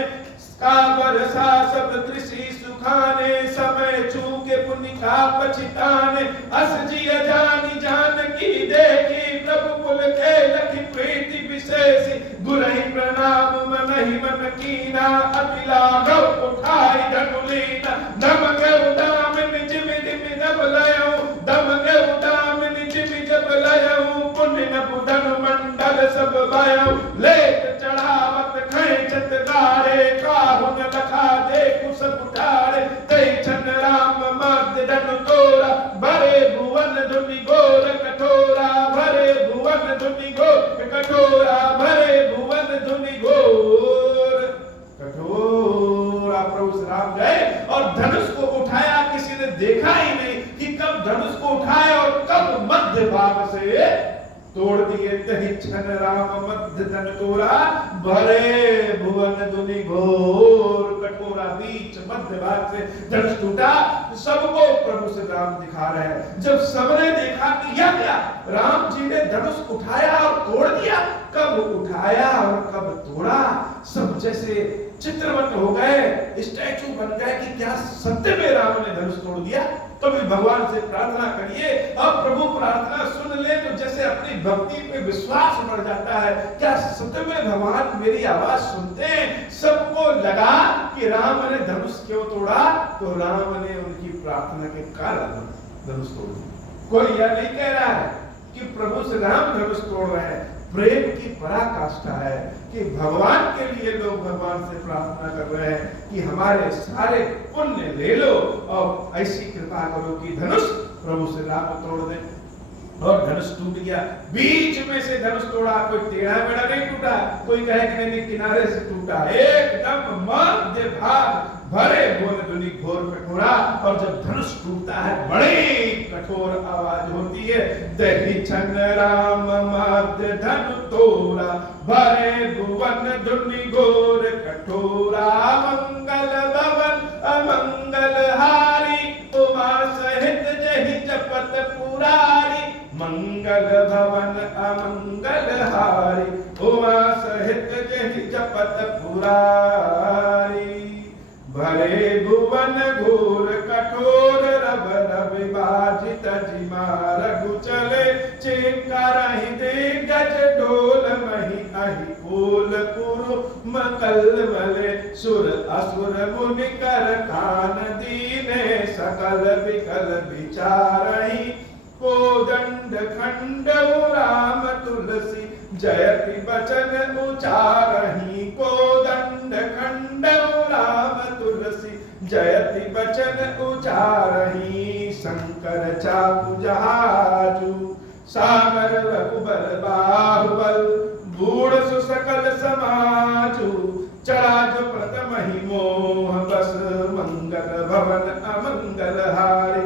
का वर्षा सब कृषि सुखाने, समय चूके पुनि का पछताने। अस जिय जानी जानकी देखी, प्रभु कुल के लखी प्रीति विशेषी। गुरहि प्रणाम मनहि मन कीना, अति लाघव उठाई धनु लीना। दम गौ दामिनी जिमि जिमि जब लयऊ, दम गौ दामिनी जिमि जब लयऊ। पुण्य न बुधन मंडल सब बयऊ, लेत चढ़ावत खैचत गारे। काहुन लखा देखु सब उठारे, तै छन राम मध्य धनु तोरा। भरे भुवन धुनि घोर कठोरा, भरे भुवन धुनि घोर कठोरा, भरे भुवन धुनि घोर कठोरा। प्रभु श्री राम गए और धनुष को उठाया, किसी ने देखा ही नहीं कि कब धनुष को उठाया और कब मध्य भाग से तोड़ दिए। तहि छन राम मध्य धनु तोरा, भरे भुवन धुनि घोर कठोरा। बीच मध्य भाग से धनुष टूटा। सबको प्रभु श्री राम दिखा रहे हैं। जब सबने देखा कि यह क्या, राम जी ने धनुष उठाया और तोड़ दिया, कब उठाया और कब तोड़ा, सब जैसे चित्रवत हो गए, स्टैचू बन गए कि क्या सत्य में राम ने धनुष तोड़ दिया। तो भी भगवान से प्रार्थना करिए। अब प्रभु प्रार्थना सुन ले तो जैसे अपनी भक्ति पे विश्वास बढ़ जाता है। क्या सत्य में भगवान मेरी आवाज सुनते हैं। सबको लगा कि राम ने धनुष क्यों तोड़ा, तो राम ने उनकी प्रार्थना के कारण धनुष तोड़ दिया। कोई यह नहीं कह रहा है कि प्रभु श्री राम धनुष तोड़ रहे हैं। प्रेम की पराकाष्ठा है कि भगवान के लिए लोग भगवान से प्रार्थना कर रहे हैं कि हमारे सारे पुण्य ले लो और ऐसी कृपा करो कि धनुष प्रभु श्री राम तोड़ दे। और धनुष टूट गया, बीच में से धनुष तोड़ा। कोई टेढ़ा मेढ़ा नहीं टूटा, कोई कहे कि नहीं किनारे से टूटा, एकदम मध्य भाग भरे भुवन धुनि घोर कठोरा। और जब धनुष टूटता है बड़ी कठोर आवाज होती है। दहि छन राम मध्य धनु तोरा, भरे भुवन धुनि घोर कठोरा। मंगल भवन अमंगल हारी, उमा सहित जहि जपत पुरारी। मंगल भवन अमंगल हारी, उमा सहित जहि जपत पुरारी। भरे भुवन घोर कठोर, रब रब बाजित जिमा रघु चले। चिंकारहि दिग्गज ढोल, महि अहि ओल पुरु मकल मले। सुर असुर मुनि कर कान दीने, सकल विकल विचारहि। कोदंड खंडऊ राम तुलसी, जयति बचन उचारहि। कोदंड खंडऊ राम तुलसी, जयति बचन उचारहि। शंकर चाकु जहाजु, सागर रघुबर बाहुबल। बूढ़ सुसकल समाजु, चढ़ा जो प्रथम ही मोह बस। मंगल भवन अमंगल हारी,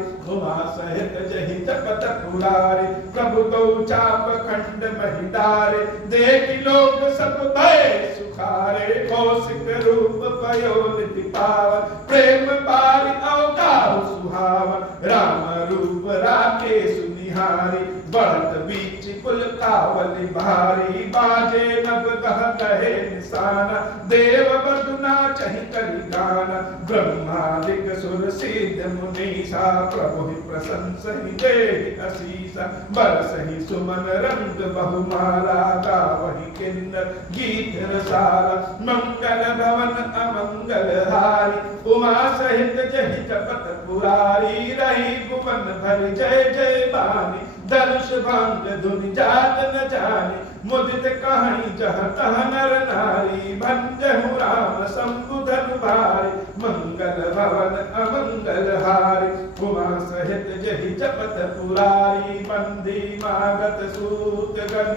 महिदारे, देख लोग सब भय सुखारे, कौशिक रूप पयो निधि पावन, प्रेम पारि अवगाहु सुहावन, राम रूप राखे सुनिहारी, बढ़त बीच कुल कावली भारी, बाजे नभ कह कहे निशाना, देव बंधुना चहि करि गाना, ब्रह्मादिक सुर सिद्ध मुनीसा, प्रभु प्रशंसहि देहि असीसा, बरसहि सुमन रंग बहुमाला, गावहि किन्नर गीत रसाला, मंगल भवन अमंगल हारी, उमा सहित जहि जपत पुरारी, रही भुवन भर जय जय बानी, धनुष भंग धुनि जात न जाने, मुदित कहानी जहाँ तहाँ नर नारी, भंजहु राम शंभुधनु भारी, मंगल भवन अमंगल हारी, उमा सहित जहि जपत पुरारी, बंदी मागत सूतगन,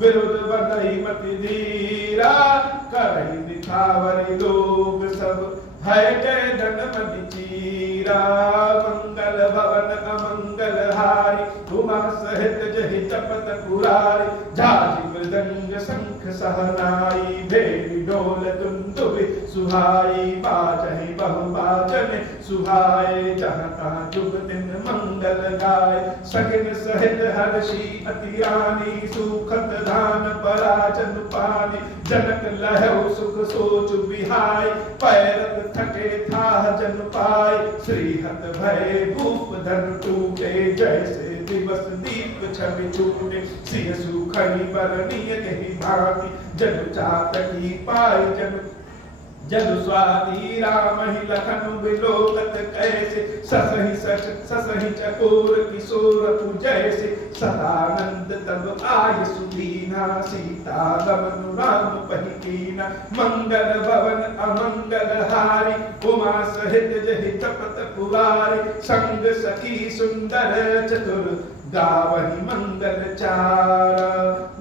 विरुद्ध बंधई मति धीरा, करहि निठावरी लोग सब, है जय धन मति चीरा, मंगल भवन अमंगल हारी, उमा सहित जहि जपत पुरारी, झाझि मृदंग शंख सहनाई, भेरी डोल तुंदुभि सुहाई, बाजहि बहु बाजन सुहाए, जहाँ तहाँ जुग दिन मंगल गाय, सगिन सहित हर्षि अति रानी, सुखद धान पराजन पानी, जनक लहु सुख सोच बिहाय, पैरत थके था जन पाए, श्रीहत भय भूप धन टूटे, जैसे दिवस दीप छवि छूटे, सिंह सुखनी बरनीय कही भांति, जनु चातकी पाई जनु स्वाति, राम ही लखन विलोकत कैसे, ससहि चकोर किशोर तु जैसे, सदानंद तब आय सुदीना, सीता दमन राम पहिकीना, मंगल भवन अमंगल हारी, उमा सहित जहि जपत पुरारी, संग सखी सुंदर चतुर, गावहि मंगल चारा,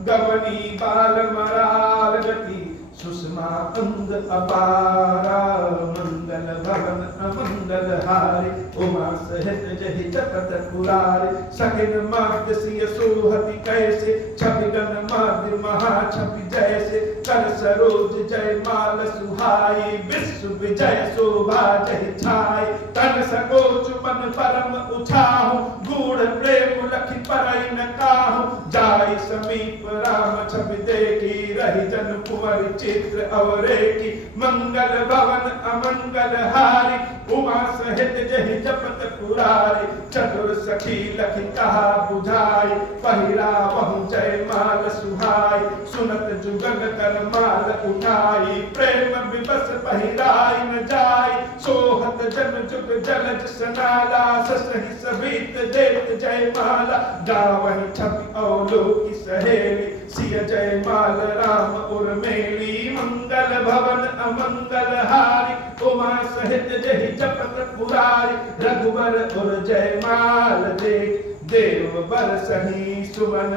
गवनी बाल मराल गति, सुषमा अंग अपारा, मंगल भवन अमंगल हारी, उमा सहित जहि जपत पुरारी, सगिन मार्ग सिय सोहति कैसे, छविगन मार्ग महाछवि जैसे, कर सरोज जय माल सुहाई, विश्व विजय शोभा जहि छाई, तन सकोच मन परम उछाहु, गूढ़ प्रेम लखि परई न काहु, जाई समीप राम छवि देखी, रही जन कुंवर चित्र अवरेखी, मंगल भवन अमंगल हारी, उमा सहित जहि जपत पुरारी, चतुर सखी लखि कहा बुझाई, पहिरा बहु जय माल सुहाई, सुनत जुगल कर माल उठाई, प्रेम विवश पहिराई न जाई, सोहत जन जुग जलज सनाला, ससहि सभीत देत जय माला, गावहि छवि अवलोकि सहेली, सिय जय माल राम उर्मेली, मंगल भवन अमंगल हारी, उमा सहित जहि जपत पुरारी, रघुबर उर जय माल देख, देव बरसहि सुमन,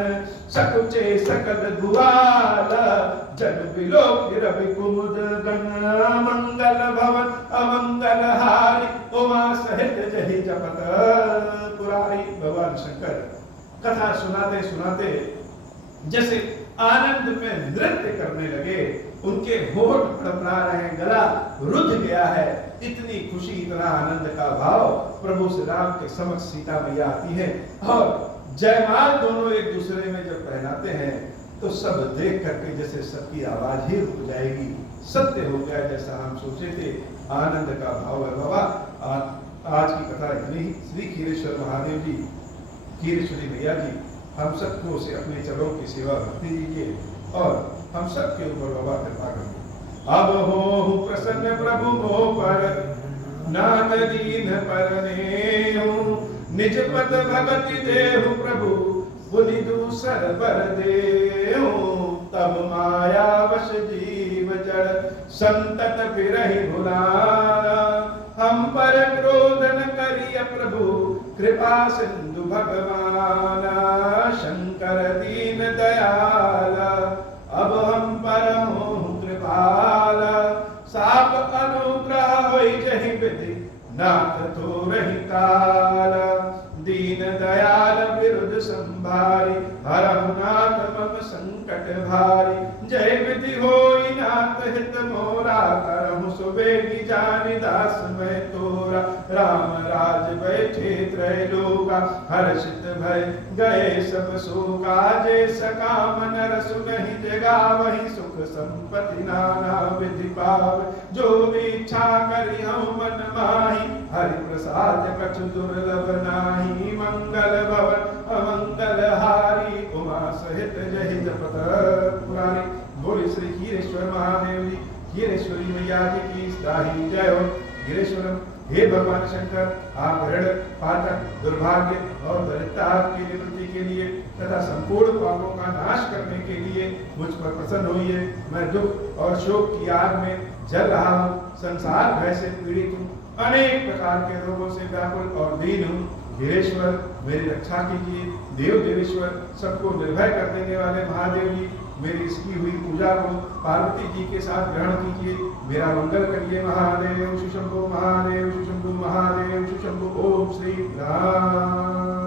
सकुचे सकल गुआला, जन बिलोक रवि कुमुद गण, मंगल भवन अमंगल हारी, उमा सहित जहि जपत पुरारी। भगवान शंकर कथा सुनाते सुनाते जैसे आनंद में नृत्य करने लगे, उनके होठ फड़फड़ा रहे, गला रुध गया है, इतनी खुशी इतना आनंद का भाव प्रभु श्री राम के समक्ष सीता मैया आती है, और जयमाल दोनों एक दूसरे में जब पहनाते हैं तो सब देख करके जैसे सबकी आवाज ही रुक जाएगी, सत्य हो गया जैसा हम सोचे थे, आनंद का भाव है। बाबा आज की कथा इतनी ही। श्री खीरेश्वर महादेव जी, खीरेश्वरी मैया जी हम सबको से अपने चरणों की सेवा भक्ति दीजिए और हम सब के ऊपर बाबा कृपा करिए। अब हो प्रसन्न प्रभु मोह पर, नाथ दीन परनेहु, निज पद भगति देहु प्रभु, बुद्धि दूसर बर देहु, तब माया वश जीव जड़, संतत फिरहि भुलाना, हम पर क्रोध न करिय प्रभु, कृपा सिंधु भगवान, शंकर दीन दयाल, अब हम पर हो कृपाल, साप अनुग्रह होई जहि विधि, नाथ तो रही काल, दीन दयाल विरुद्ध संभारी, हरहु नाथ मम संकट भारी। जय विधि होई नाथ हित मोरा, करहु सुबेगी जानि दास मैं तोरा। राम राज बैठे त्रैलोका, हर्षित भय गए सब शोका। जय सकाम नर सुनहि जगावहि, सुख संपत्ति नाना विधि पावै। जो इच्छा करिहु मन माहि, हरि प्रसाद कछु दुर्लभ नाही। मंगल भवन अमंगल हारी, उमा सहित जहि जपत पुरारी। बोले श्री हीरेश्वर महादेव जी, हीरेश्वरी मैया जी की दाही जय हो। हीरेश्वरम, हे भगवान शंकर, आप ऋण पातक दुर्भाग्य और दरिद्रता की निवृत्ति के लिए तथा संपूर्ण पापों का नाश करने के लिए मुझ पर प्रसन्न होइए। मैं दुख और शोक की आग में जल रहा हूँ, संसार भय से पीड़ित हूँ, अनेक प्रकार के रोगों से व्याकुल और दीन हूँ। हीरेश्वर, मेरी रक्षा कीजिए। देव देवेश्वर, सबको निर्भय कर देने वाले महादेव जी, मेरी इसकी हुई पूजा को पार्वती जी के साथ ग्रहण कीजिए। मेरा मंगल करिए महादेव। शुशंभु महादेव, शुशंभु महादेव, शुशंभु। ओम श्री राम।